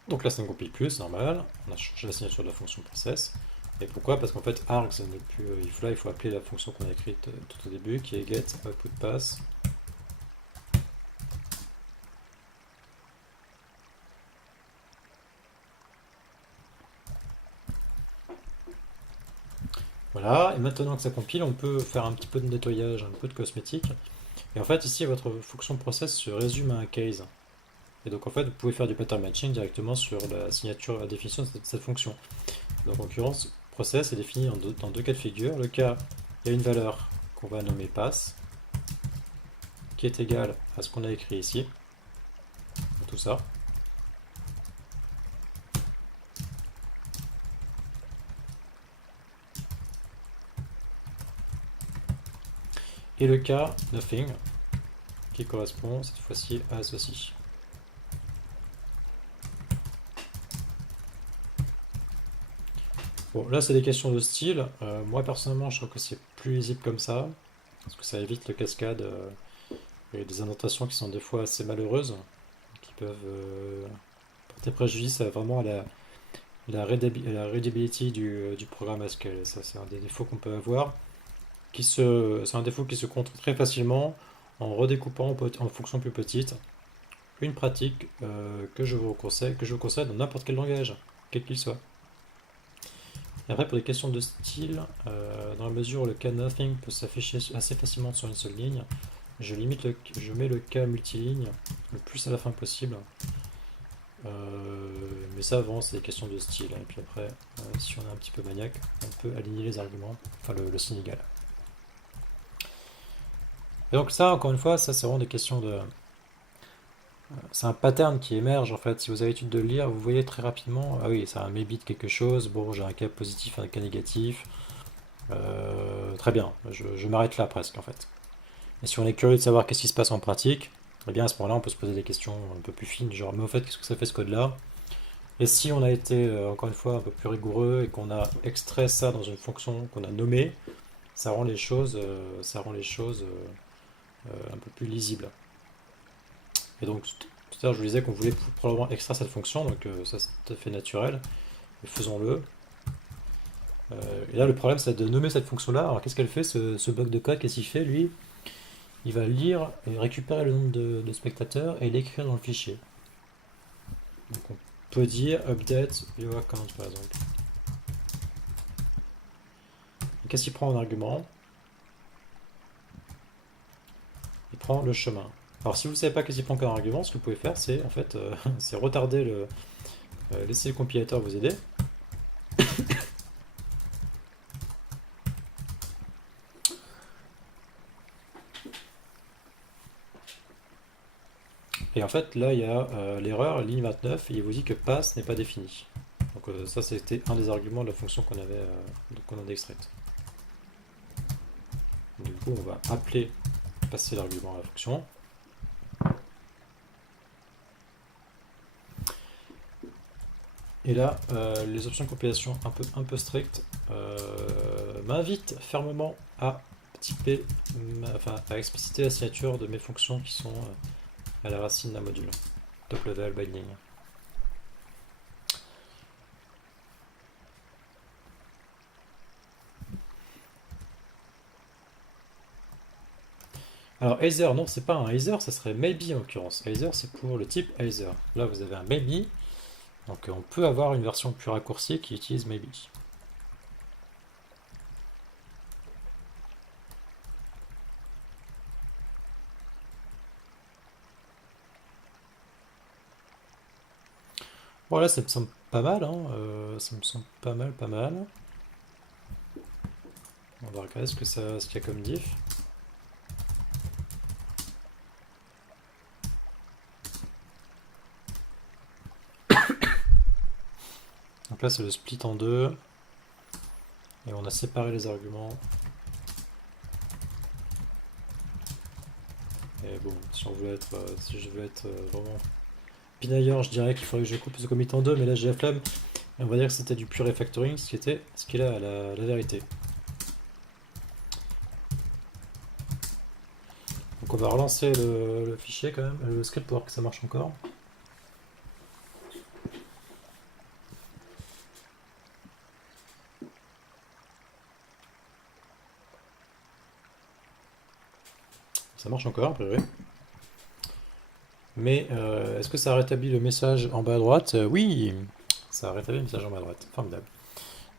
Donc là, ça ne compile plus, c'est normal. On a changé la signature de la fonction process. Et pourquoi? Parce qu'en fait, args n'est plus. Il faut appeler la fonction qu'on a écrite tout au début, qui est getOutPutPass. Voilà, et maintenant que ça compile, on peut faire un petit peu de nettoyage, un peu de cosmétique. Et en fait, ici, votre fonction process se résume à un case. Et donc, en fait, vous pouvez faire du pattern matching directement sur la signature, la définition de cette fonction. Donc, en l'occurrence, process est défini dans deux cas de figure. Le cas, il y a une valeur qu'on va nommer pass, qui est égale à ce qu'on a écrit ici. Tout ça. Et le cas nothing, qui correspond cette fois-ci à ceci. Bon, là, c'est des questions de style. Moi, personnellement, je trouve que c'est plus lisible comme ça, parce que ça évite le cascade et des annotations qui sont des fois assez malheureuses, qui peuvent porter préjudice vraiment à la readability du programme SQL. Ça, c'est un des défauts qu'on peut avoir. C'est un défaut qui se contre très facilement en redécoupant en fonctions plus petites. Une pratique que je vous conseille dans n'importe quel langage, quel qu'il soit. Et après, pour les questions de style, dans la mesure où le cas nothing peut s'afficher assez facilement sur une seule ligne, je mets le cas multiligne le plus à la fin possible. Mais ça, avant, c'est des questions de style. Et puis après, si on est un petit peu maniaque, on peut aligner les arguments, enfin le signe égal. Et donc ça, encore une fois, ça c'est vraiment des questions de... C'est un pattern qui émerge en fait. Si vous avez l'habitude de le lire, vous voyez très rapidement, ah oui, ça a un maybe de quelque chose, bon, j'ai un cas positif, un cas négatif. Très bien, je m'arrête là presque en fait. Et si on est curieux de savoir qu'est-ce qui se passe en pratique, eh bien à ce moment-là, on peut se poser des questions un peu plus fines, genre, mais au fait, qu'est-ce que ça fait ce code-là? Et si on a été, encore une fois, un peu plus rigoureux et qu'on a extrait ça dans une fonction qu'on a nommée, ça rend les choses, un peu plus lisibles. Et donc, tout à l'heure, je vous disais qu'on voulait probablement extraire cette fonction, donc ça c'est tout à fait naturel. Mais faisons-le. Et là, le problème, c'est de nommer cette fonction-là. Alors, qu'est-ce qu'elle fait, ce bug de code? Qu'est-ce qu'il fait, lui? Il va lire et récupérer le nombre de spectateurs et l'écrire dans le fichier. Donc, on peut dire update your account, par exemple. Qu'est-ce qu'il prend en argument? Il prend le chemin. Alors, si vous ne savez pas qu'est-ce qu'il prend comme argument, ce que vous pouvez faire, c'est en fait, c'est retarder laisser le compilateur vous aider. Et en fait, là, il y a l'erreur, ligne 29, et il vous dit que pass n'est pas défini. Donc ça, c'était un des arguments de la fonction qu'on a extraite. Du coup, on va appeler, passer l'argument à la fonction. Et là, les options de compilation un peu strictes m'invitent fermement à typer, à expliciter la signature de mes fonctions qui sont à la racine d'un module. Top level binding. Alors either, non, c'est pas un either, ça serait maybe en l'occurrence. Either, c'est pour le type either. Là, vous avez un maybe, donc on peut avoir une version plus raccourcie qui utilise maybe. Bon, là, ça me semble pas mal, hein. Ça me semble pas mal, pas mal. On va regarder ce qu'il y a comme diff. Donc là c'est le split en deux. Et on a séparé les arguments. Et bon, si je veux être vraiment pinailleur, je dirais qu'il faudrait que je coupe ce commit en deux, mais là j'ai la flemme. Et on va dire que c'était du pur refactoring, ce qui est la vérité. Donc on va relancer le fichier quand même, le script pour voir que ça marche encore. Ça marche encore, a priori. Mais est-ce que ça a rétabli le message en bas à droite? Oui, ça a rétabli le message en bas à droite. Formidable.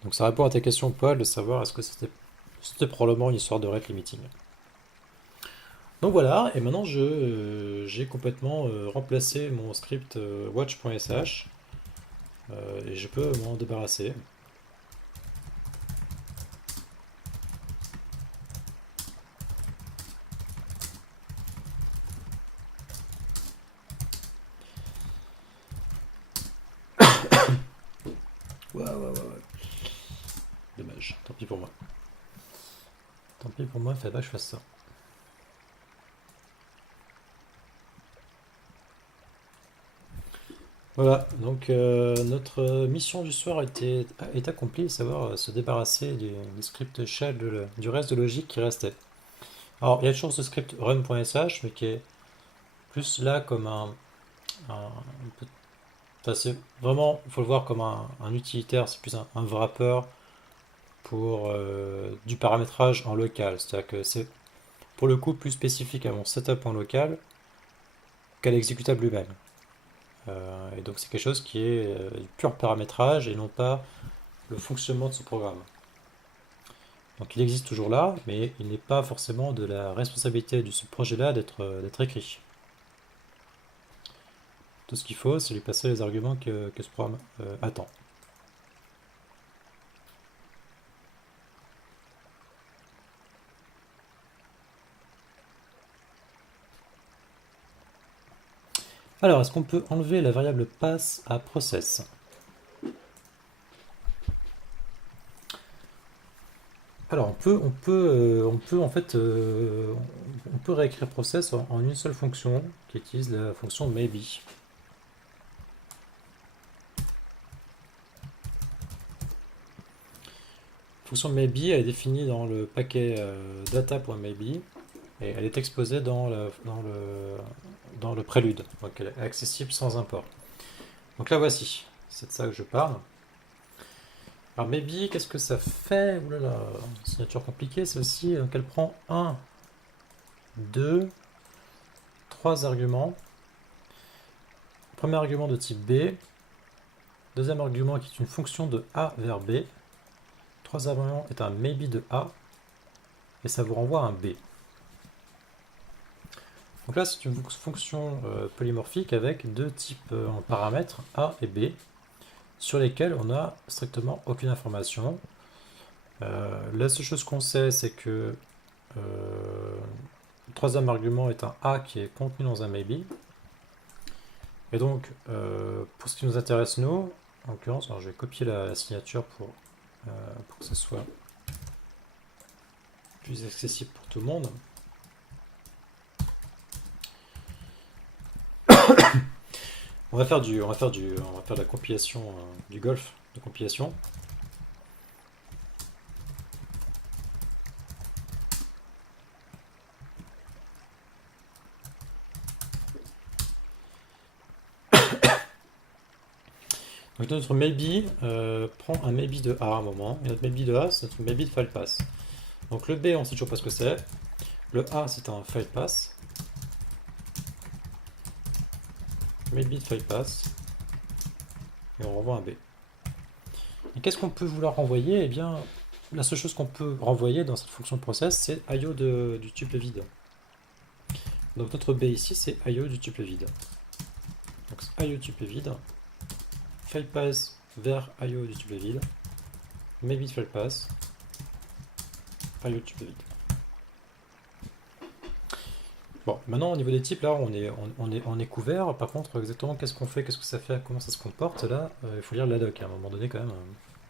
Donc ça répond à ta question, Paul, de savoir est-ce que c'était probablement une histoire de rate limiting. Donc voilà, et maintenant j'ai complètement remplacé mon script watch.sh et je peux m'en débarrasser. Ouais. Dommage, tant pis pour moi. Tant pis pour moi, il fallait pas que je fasse ça. Voilà, donc notre mission du soir est accomplie, savoir se débarrasser du script shell, du reste de logique qui restait. Alors, il y a toujours ce script run.sh, mais qui est plus là comme un enfin, c'est vraiment, il faut le voir comme un utilitaire, c'est plus un wrapper pour du paramétrage en local. C'est-à-dire que c'est pour le coup plus spécifique à mon setup en local qu'à l'exécutable lui-même. Et donc c'est quelque chose qui est du pur paramétrage et non pas le fonctionnement de ce programme. Donc il existe toujours là, mais il n'est pas forcément de la responsabilité de ce projet-là d'être écrit. Tout ce qu'il faut, c'est lui passer les arguments que ce programme attend. Alors, est-ce qu'on peut enlever la variable pass à process? Alors, on peut en fait, on peut réécrire process en une seule fonction qui utilise la fonction maybe. La fonction maybe, elle est définie dans le paquet data.maybe et elle est exposée dans le prélude. Donc, elle est accessible sans import. Donc là, voici. C'est de ça que je parle. Alors, maybe, qu'est-ce que ça fait? Ouh là là, signature compliquée, celle-ci. Donc, elle prend 1, 2, 3 arguments. Premier argument de type B. Deuxième argument qui est une fonction de A vers B. Troisième argument est un maybe de A. Et ça vous renvoie à un B. Donc là, c'est une fonction polymorphique avec deux types en paramètres A et B, sur lesquels on n'a strictement aucune information. La seule chose qu'on sait, c'est que le troisième argument est un A qui est contenu dans un maybe. Et donc, pour ce qui nous intéresse, nous, en l'occurrence, je vais copier la signature pour que ce soit plus accessible pour tout le monde. On va faire de la compilation, du golf de compilation. Donc notre maybe prend un maybe de A à un moment, et notre maybe de A, c'est notre maybe de file pass. Donc le B, on sait toujours pas ce que c'est. Le A, c'est un file pass. Maybe de file pass. Et on renvoie un B. Et qu'est-ce qu'on peut vouloir renvoyer? Eh bien, la seule chose qu'on peut renvoyer dans cette fonction process, c'est IO du tuple vide. Donc notre B ici, c'est IO du tuple vide. Donc IO du tuple vide. File pass vers IO du tuple vide. Maybe de file pass. IO du tuple vide. Bon, maintenant au niveau des types, là on est couvert. Par contre, exactement qu'est-ce qu'on fait, qu'est-ce que ça fait, comment ça se comporte, là, il faut lire la doc. À un moment donné, quand même,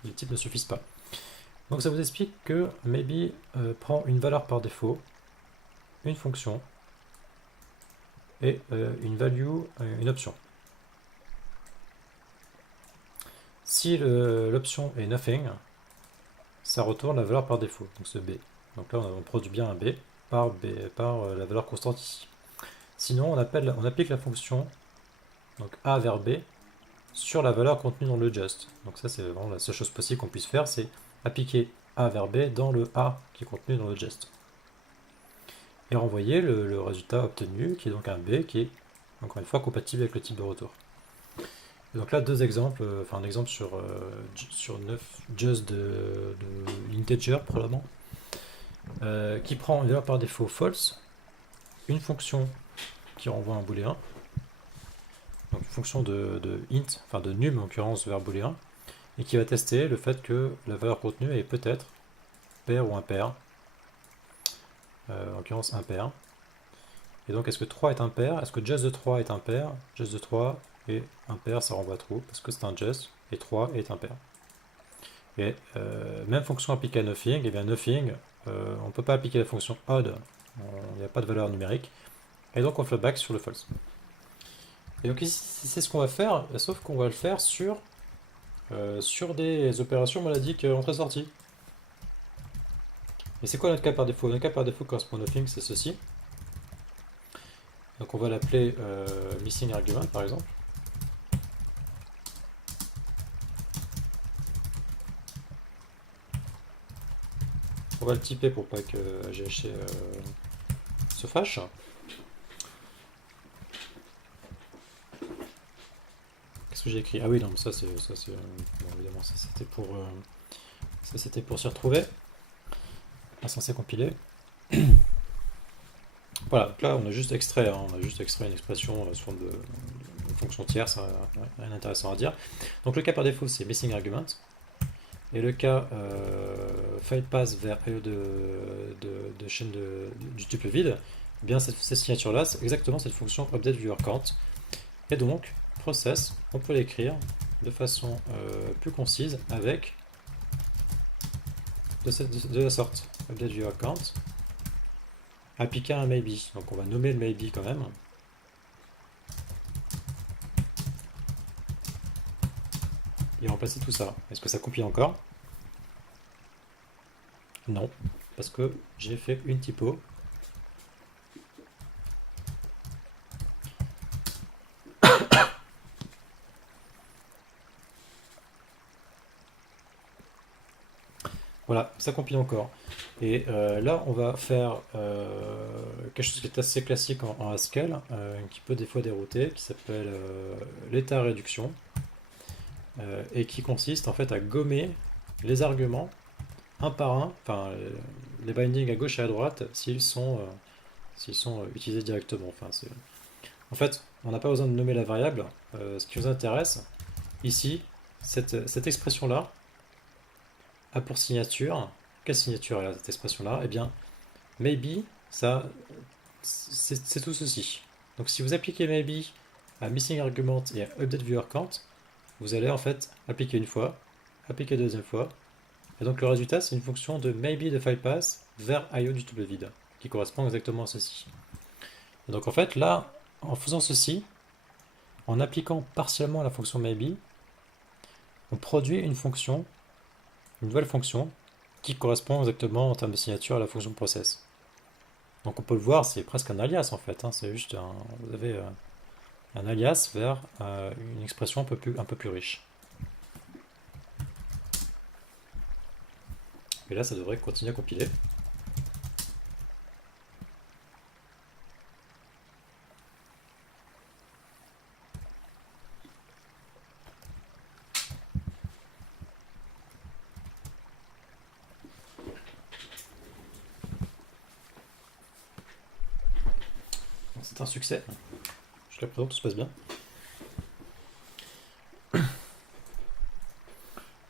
les types ne suffisent pas. Donc ça vous explique que maybe prend une valeur par défaut, une fonction, et une value, une option. Si l'option est nothing, ça retourne la valeur par défaut, donc ce B. Donc là on produit bien un B par la valeur constante ici. Sinon on applique la fonction donc A vers B sur la valeur contenue dans le just. Donc ça c'est vraiment la seule chose possible qu'on puisse faire, c'est appliquer A vers B dans le A qui est contenu dans le just. Et renvoyer le résultat obtenu qui est donc un B qui est encore une fois compatible avec le type de retour. Et donc là deux exemples, enfin un exemple sur 9 just de integer probablement, qui prend une valeur par défaut false, une fonction qui renvoie un booléen, donc une fonction de int, enfin de num en l'occurrence vers booléen, et qui va tester le fait que la valeur contenue est peut-être pair ou impair, en l'occurrence impair. Et donc est-ce que 3 est impair? Est-ce que just de 3 est impair? Just de 3 et impair ça renvoie true parce que c'est un just et 3 est impair. Et même fonction appliquée à nothing, et bien nothing, on ne peut pas appliquer la fonction odd, il n'y a pas de valeur numérique, et donc on fait back sur le false. Et donc ici c'est ce qu'on va faire, sauf qu'on va le faire sur des opérations monadiques entrée-sortie. Et c'est quoi notre cas par défaut? Notre cas par défaut correspond à nothing, c'est ceci. Donc on va l'appeler missing argument par exemple. On va le typer pour pas que GHC se fâche. Qu'est-ce que j'ai écrit? Ah oui, non, mais ça c'est bon, évidemment, ça c'était pour s'y retrouver. Insensé compiler. Voilà, donc là on a juste extrait, hein, on a juste extrait une expression sous forme de fonction tierce, rien d'intéressant à dire. Donc le cas par défaut c'est missing argument. Et le cas file pass vers IO de chaîne du tuple vide, eh bien cette signature là c'est exactement cette fonction update viewer count. Et donc process, on peut l'écrire de façon plus concise avec de la sorte update viewer count appliqué à un maybe. Donc on va nommer le maybe quand même. Et remplacer tout ça. Est-ce que ça compile encore? Non, parce que j'ai fait une typo. Voilà, ça compile encore. Et là, on va faire quelque chose qui est assez classique en Haskell, qui peut des fois dérouter, qui s'appelle l'état réduction, et qui consiste en fait à gommer les arguments un par un, enfin les bindings à gauche et à droite, s'ils sont utilisés directement. Enfin, en fait, on n'a pas besoin de nommer la variable. Ce qui nous intéresse ici, cette expression-là, a pour signature, quelle signature est cette expression-là? Eh bien, maybe, ça, c'est tout ceci. Donc si vous appliquez maybe à missing argument et à update viewer count, vous allez en fait appliquer une fois, appliquer une deuxième fois, et donc le résultat c'est une fonction de maybe de file pass vers IO du tuple vide, qui correspond exactement à ceci. Et donc en fait là, en faisant ceci, en appliquant partiellement la fonction maybe, on produit une nouvelle fonction qui correspond exactement en termes de signature à la fonction process. Donc on peut le voir, c'est presque un alias en fait, hein, c'est juste vous avez un alias vers une expression un peu plus riche. Et là ça devrait continuer à compiler. C'est un succès. Jusqu'à présent, tout se passe bien.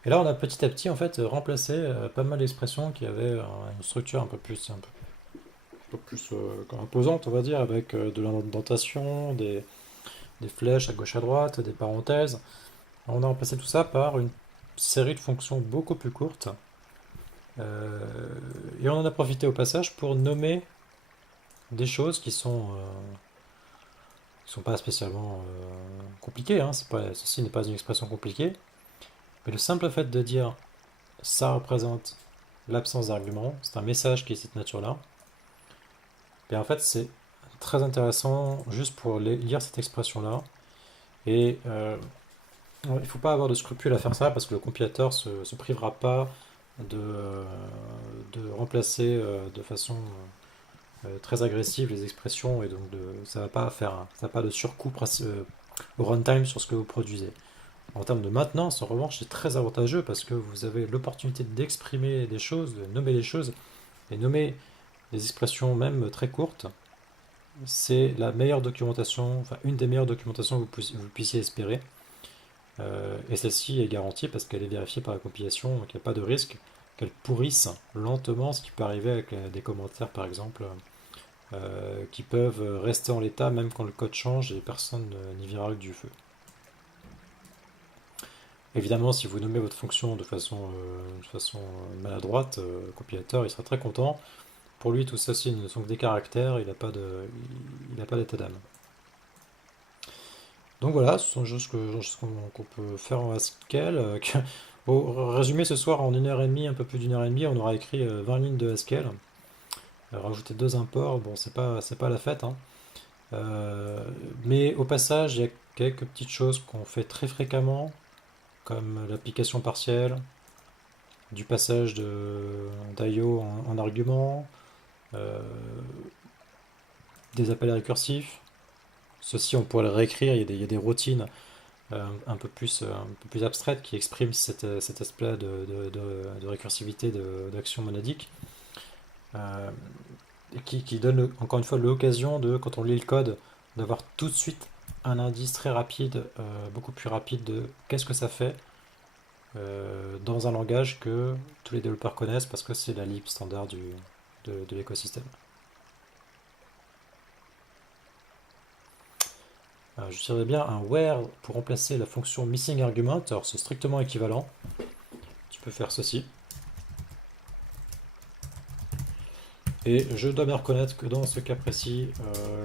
Et là, on a petit à petit en fait remplacé pas mal d'expressions qui avaient une structure un peu plus peu plus imposante, on va dire, avec de l'indentation, des flèches à gauche à droite, des parenthèses. On a remplacé tout ça par une série de fonctions beaucoup plus courtes. Euh, et on en a profité au passage pour nommer des choses qui sont pas spécialement compliquées, hein. Ceci n'est pas une expression compliquée. Mais le simple fait de dire ça représente l'absence d'argument, c'est un message qui est de cette nature-là. Et en fait, c'est très intéressant juste pour lire cette expression-là. Et il ne faut pas avoir de scrupule à faire ça parce que le compilateur se privera pas de remplacer de façon très agressive les expressions et donc ça va pas faire, ça va pas de surcoût au runtime sur ce que vous produisez. En termes de maintenance, en revanche, c'est très avantageux parce que vous avez l'opportunité d'exprimer des choses, de nommer les choses et nommer des expressions même très courtes. C'est la meilleure documentation, enfin une des meilleures documentations que vous puissiez espérer. Et celle-ci est garantie parce qu'elle est vérifiée par la compilation, donc il n'y a pas de risque qu'elle pourrisse lentement, ce qui peut arriver avec des commentaires par exemple, qui peuvent rester en l'état même quand le code change et personne n'y verra du feu. Évidemment, si vous nommez votre fonction de façon maladroite, le compilateur il sera très content. Pour lui, tout ça, ne sont que des caractères, il n'a pas d'état d'âme. Donc voilà, ce sont choses qu'on peut faire en Haskell. Au résumé, ce soir, en 1 heure et demie, un peu plus d'1 heure et demie, on aura écrit 20 lignes de Haskell. Rajouter 2 imports, bon, c'est pas la fête, hein. Mais au passage, il y a quelques petites choses qu'on fait très fréquemment, comme l'application partielle, du passage d'IO en argument, euh, des appels récursifs. Ceci, on pourrait le réécrire, il y a des routines un peu plus abstraites qui expriment cet aspect de récursivité d'action monadique, euh, et qui donne encore une fois l'occasion de, quand on lit le code, d'avoir tout de suite un indice très rapide, beaucoup plus rapide de qu'est-ce que ça fait dans un langage que tous les développeurs connaissent parce que c'est la lib standard de l'écosystème. J'utiliserais bien un where pour remplacer la fonction missing argument. Alors c'est strictement équivalent. Tu peux faire ceci. Et je dois bien reconnaître que dans ce cas précis,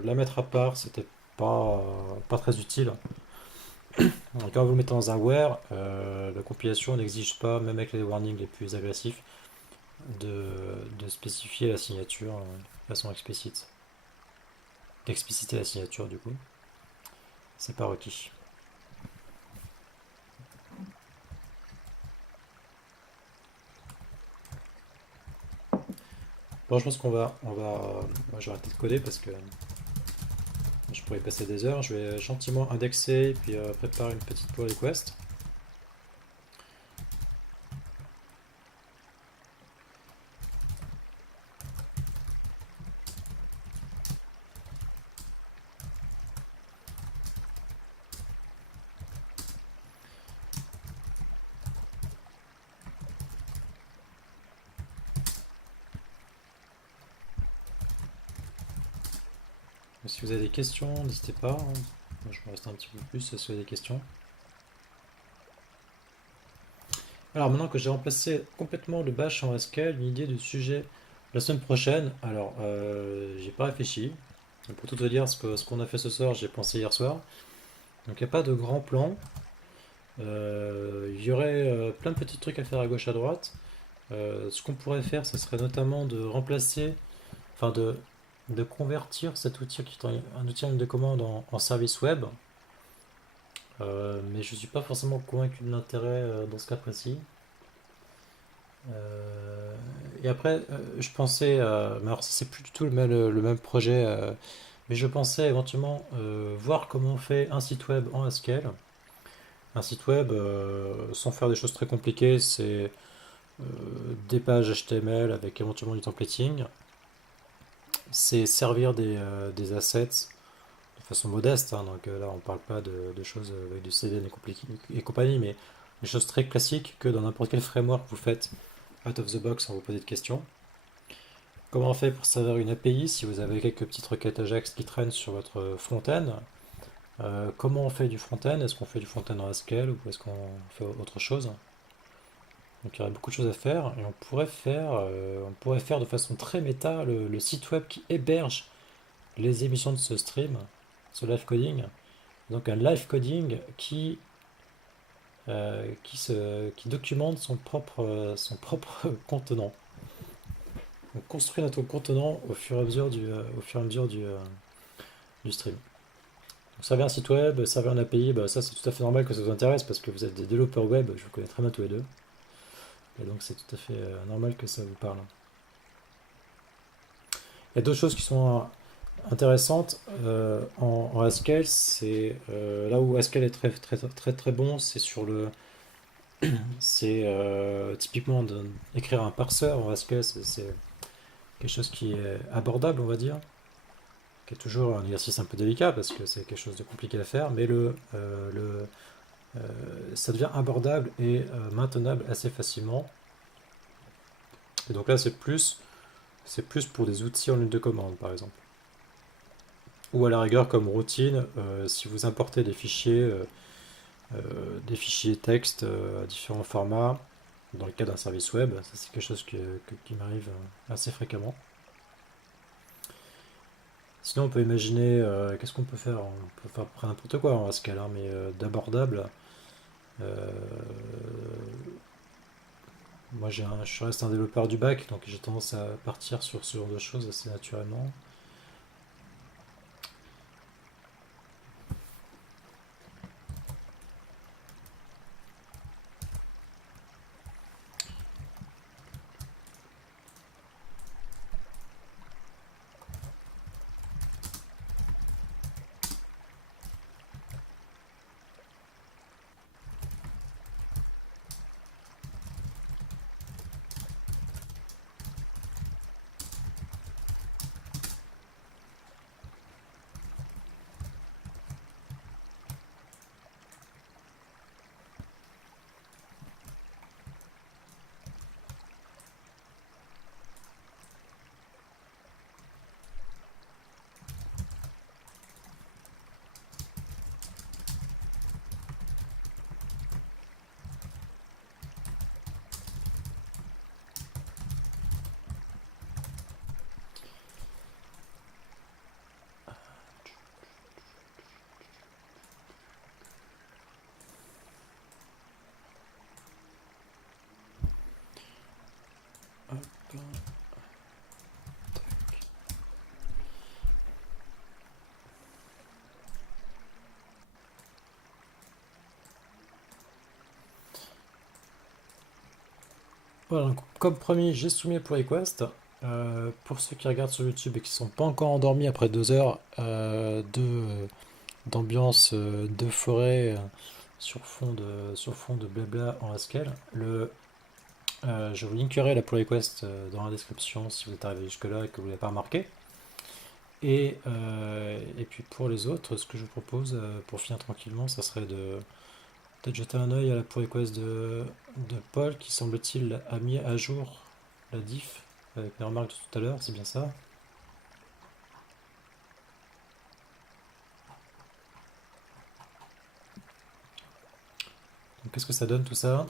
la mettre à part, c'était pas très utile. Donc, quand vous le mettez dans un where, la compilation n'exige pas, même avec les warnings les plus agressifs, de spécifier la signature de façon explicite. D'expliciter la signature du coup. C'est pas requis. Bon, je pense moi, je vais arrêter de coder parce que je pourrais y passer des heures. Je vais gentiment indexer et puis préparer une petite pull request. Si vous avez des questions, n'hésitez pas, hein. Moi, je vais rester un petit peu plus si vous avez des questions. Alors maintenant que j'ai remplacé complètement le bash en Haskell, une idée de sujet la semaine prochaine. Alors, j'ai pas réfléchi. Pour tout te dire, ce qu'on a fait ce soir, j'ai pensé hier soir. Donc il n'y a pas de grand plan. Il y aurait plein de petits trucs à faire à gauche à droite. Ce qu'on pourrait faire, ce serait notamment de remplacer, enfin de convertir cet outil qui est un outil de commande en service web. Mais je ne suis pas forcément convaincu de l'intérêt dans ce cas précis. Et après, je pensais, mais alors c'est plus du tout le même projet, mais je pensais éventuellement voir comment on fait un site web en Haskell. Un site web, sans faire des choses très compliquées, c'est des pages HTML avec éventuellement du templating. C'est servir des assets de façon modeste, hein, donc là on parle pas de choses avec du CDN et compagnie, mais des choses très classiques que dans n'importe quel framework vous faites out of the box sans vous poser de questions. Comment on fait pour servir une API si vous avez quelques petites requêtes Ajax qui traînent sur votre front-end? Comment on fait du front-end? Est-ce qu'on fait du front-end en Haskell ou est-ce qu'on fait autre chose? Donc il y aurait beaucoup de choses à faire et on pourrait faire de façon très méta le site web qui héberge les émissions de ce stream, ce live coding. Donc un live coding qui documente son propre contenant. On construit notre contenant au fur et à mesure du stream. Donc, servir un site web, servir un API, bah, ça c'est tout à fait normal que ça vous intéresse parce que vous êtes des développeurs web, je vous connais très bien tous les deux. Et donc c'est tout à fait normal que ça vous parle. Il y a d'autres choses qui sont intéressantes en Haskell, c'est là où Haskell est très très très très bon, c'est typiquement écrire un parseur en Haskell, c'est quelque chose qui est abordable, on va dire, qui est toujours un exercice un peu délicat parce que c'est quelque chose de compliqué à faire, mais ça devient abordable et maintenable assez facilement. Et donc là, c'est plus pour des outils en ligne de commande, par exemple. Ou à la rigueur, comme routine, si vous importez des fichiers texte à différents formats, dans le cas d'un service web, ça c'est quelque chose qui m'arrive assez fréquemment. Sinon, on peut imaginer, qu'est-ce qu'on peut faire? On peut faire à peu près n'importe quoi en Haskell, hein, mais d'abordable. euh, Moi, je reste un développeur du bac, donc j'ai tendance à partir sur ce genre de choses assez naturellement. Voilà, donc, comme promis, j'ai soumis le pull request. Pour ceux qui regardent sur YouTube et qui ne sont pas encore endormis après 2 heures d'ambiance de forêt sur fond de blabla en Haskell, je vous linkerai la pull request dans la description si vous êtes arrivé jusque-là et que vous ne l'avez pas remarqué. Et puis pour les autres, ce que je vous propose pour finir tranquillement, ça serait de peut-être jeter un œil à la pull request de Paul qui semble-t-il a mis à jour la diff avec les remarques de tout à l'heure, c'est bien ça? Donc qu'est-ce que ça donne tout ça?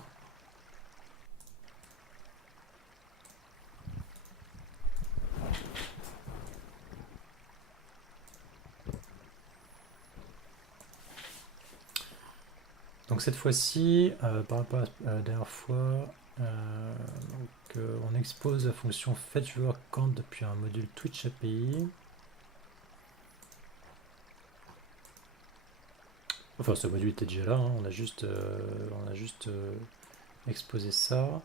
Donc cette fois-ci, par rapport à la dernière fois, on expose la fonction fetchWorkCount depuis un module Twitch API. Enfin, ce module était déjà là, hein, on a juste exposé ça.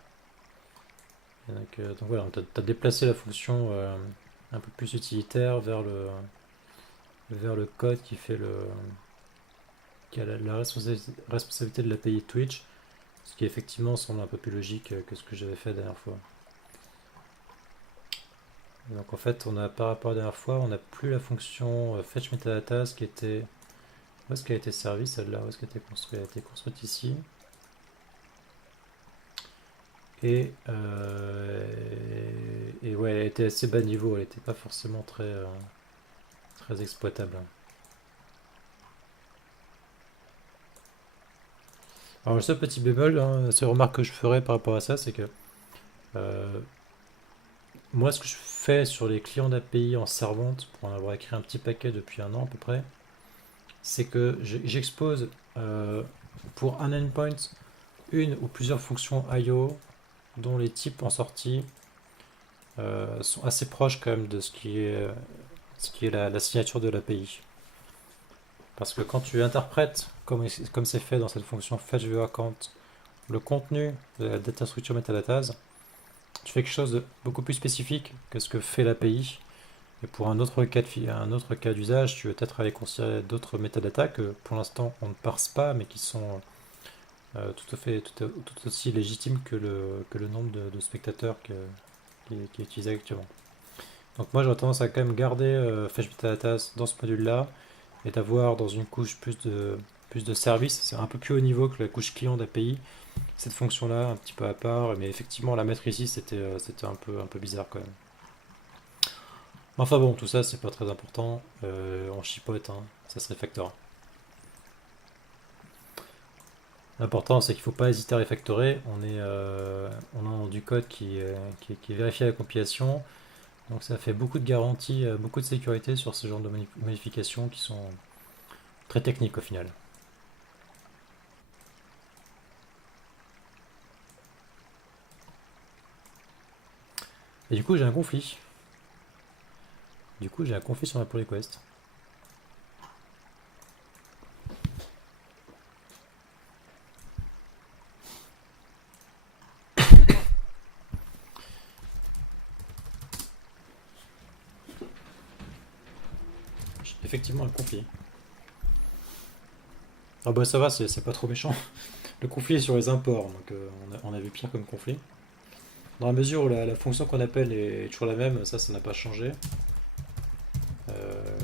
Et donc voilà, tu as déplacé la fonction un peu plus utilitaire vers le code qui a la responsabilité de l'API Twitch, ce qui effectivement semble un peu plus logique que ce que j'avais fait la dernière fois. Et donc en fait, par rapport à la dernière fois, on n'a plus la fonction fetch metadata, qui était. Où est-ce qu'elle a été servie celle-là? Où est-ce qu'elle a été construite? Elle a été construite ici. Et ouais, elle était assez bas niveau, elle n'était pas forcément très exploitable. Alors le seul petit bémol, hein, la seule remarque que je ferais par rapport à ça, c'est que euh, moi ce que je fais sur les clients d'API en servante, pour en avoir écrit un petit paquet depuis un an à peu près, c'est que j'expose pour un endpoint une ou plusieurs fonctions I/O dont les types en sortie sont assez proches quand même de ce qui est la signature de l'API. Parce que quand tu interprètes, comme c'est fait dans cette fonction fetchViewAccount, le contenu de la data structure metadatas, tu fais quelque chose de beaucoup plus spécifique que ce que fait l'API. Et pour un autre cas d'usage, tu veux peut-être aller considérer d'autres métadatas que pour l'instant on ne parse pas, mais qui sont tout aussi légitimes que le nombre de spectateurs qui est utilisé actuellement. Donc moi j'aurais tendance à quand même garder Fetch Metadatas dans ce module-là et d'avoir dans une couche plus de services. C'est un peu plus haut niveau que la couche client d'API. Cette fonction-là, un petit peu à part, mais effectivement la mettre ici c'était un peu bizarre quand même. Enfin bon, tout ça c'est pas très important. On chipote, hein, ça se refactora. L'important c'est qu'il ne faut pas hésiter à refactorer. On a du code qui est vérifié à la compilation. Donc ça fait beaucoup de garanties, beaucoup de sécurité sur ce genre de modifications qui sont très techniques au final. Et du coup j'ai un conflit. Sur ma pull request. J'ai effectivement un conflit. Ah bah ça va, c'est pas trop méchant. Le conflit est sur les imports, donc on a vu pire comme conflit. Dans la mesure où la fonction qu'on appelle est toujours la même, ça n'a pas changé.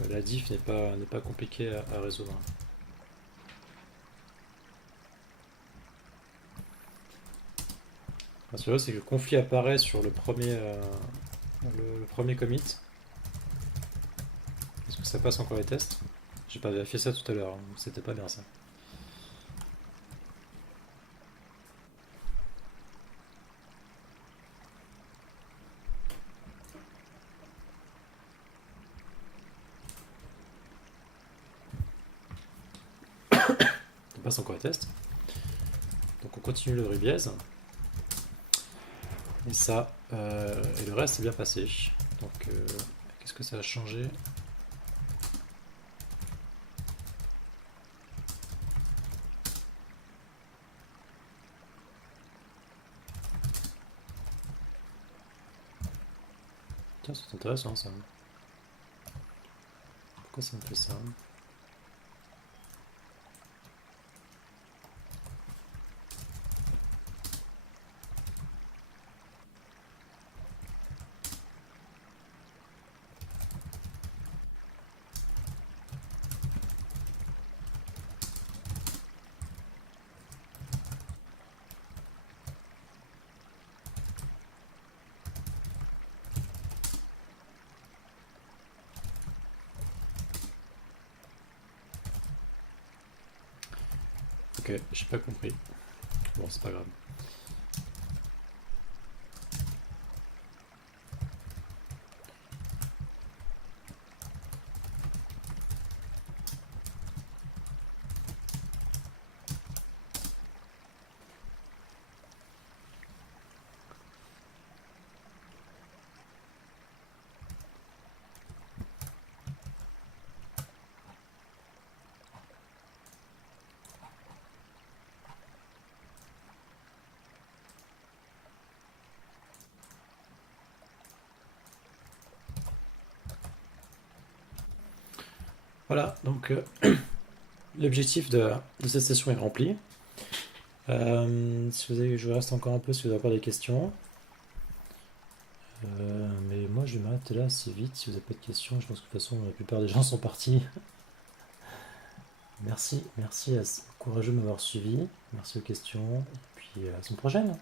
La diff n'est pas compliquée à résoudre. Ce qui est vrai, c'est que le conflit apparaît sur le premier commit. Est-ce que ça passe encore les tests? J'ai pas vérifié ça tout à l'heure, hein, c'était pas bien ça. Ça passe encore les tests. Donc on continue le rebiaise. Et ça, et le reste est bien passé. Donc qu'est-ce que ça a changé? Tiens, c'est intéressant ça. Pourquoi ça me fait ça? Ok, j'ai pas compris. Bon, c'est pas grave. Voilà, donc l'objectif de cette session est rempli. Je reste encore un peu si vous avez encore des questions. Mais moi je vais m'arrêter là assez vite si vous n'avez pas de questions. Je pense que de toute façon la plupart des gens sont partis. Merci courageux de m'avoir suivi. Merci aux questions. Et puis à la semaine prochaine.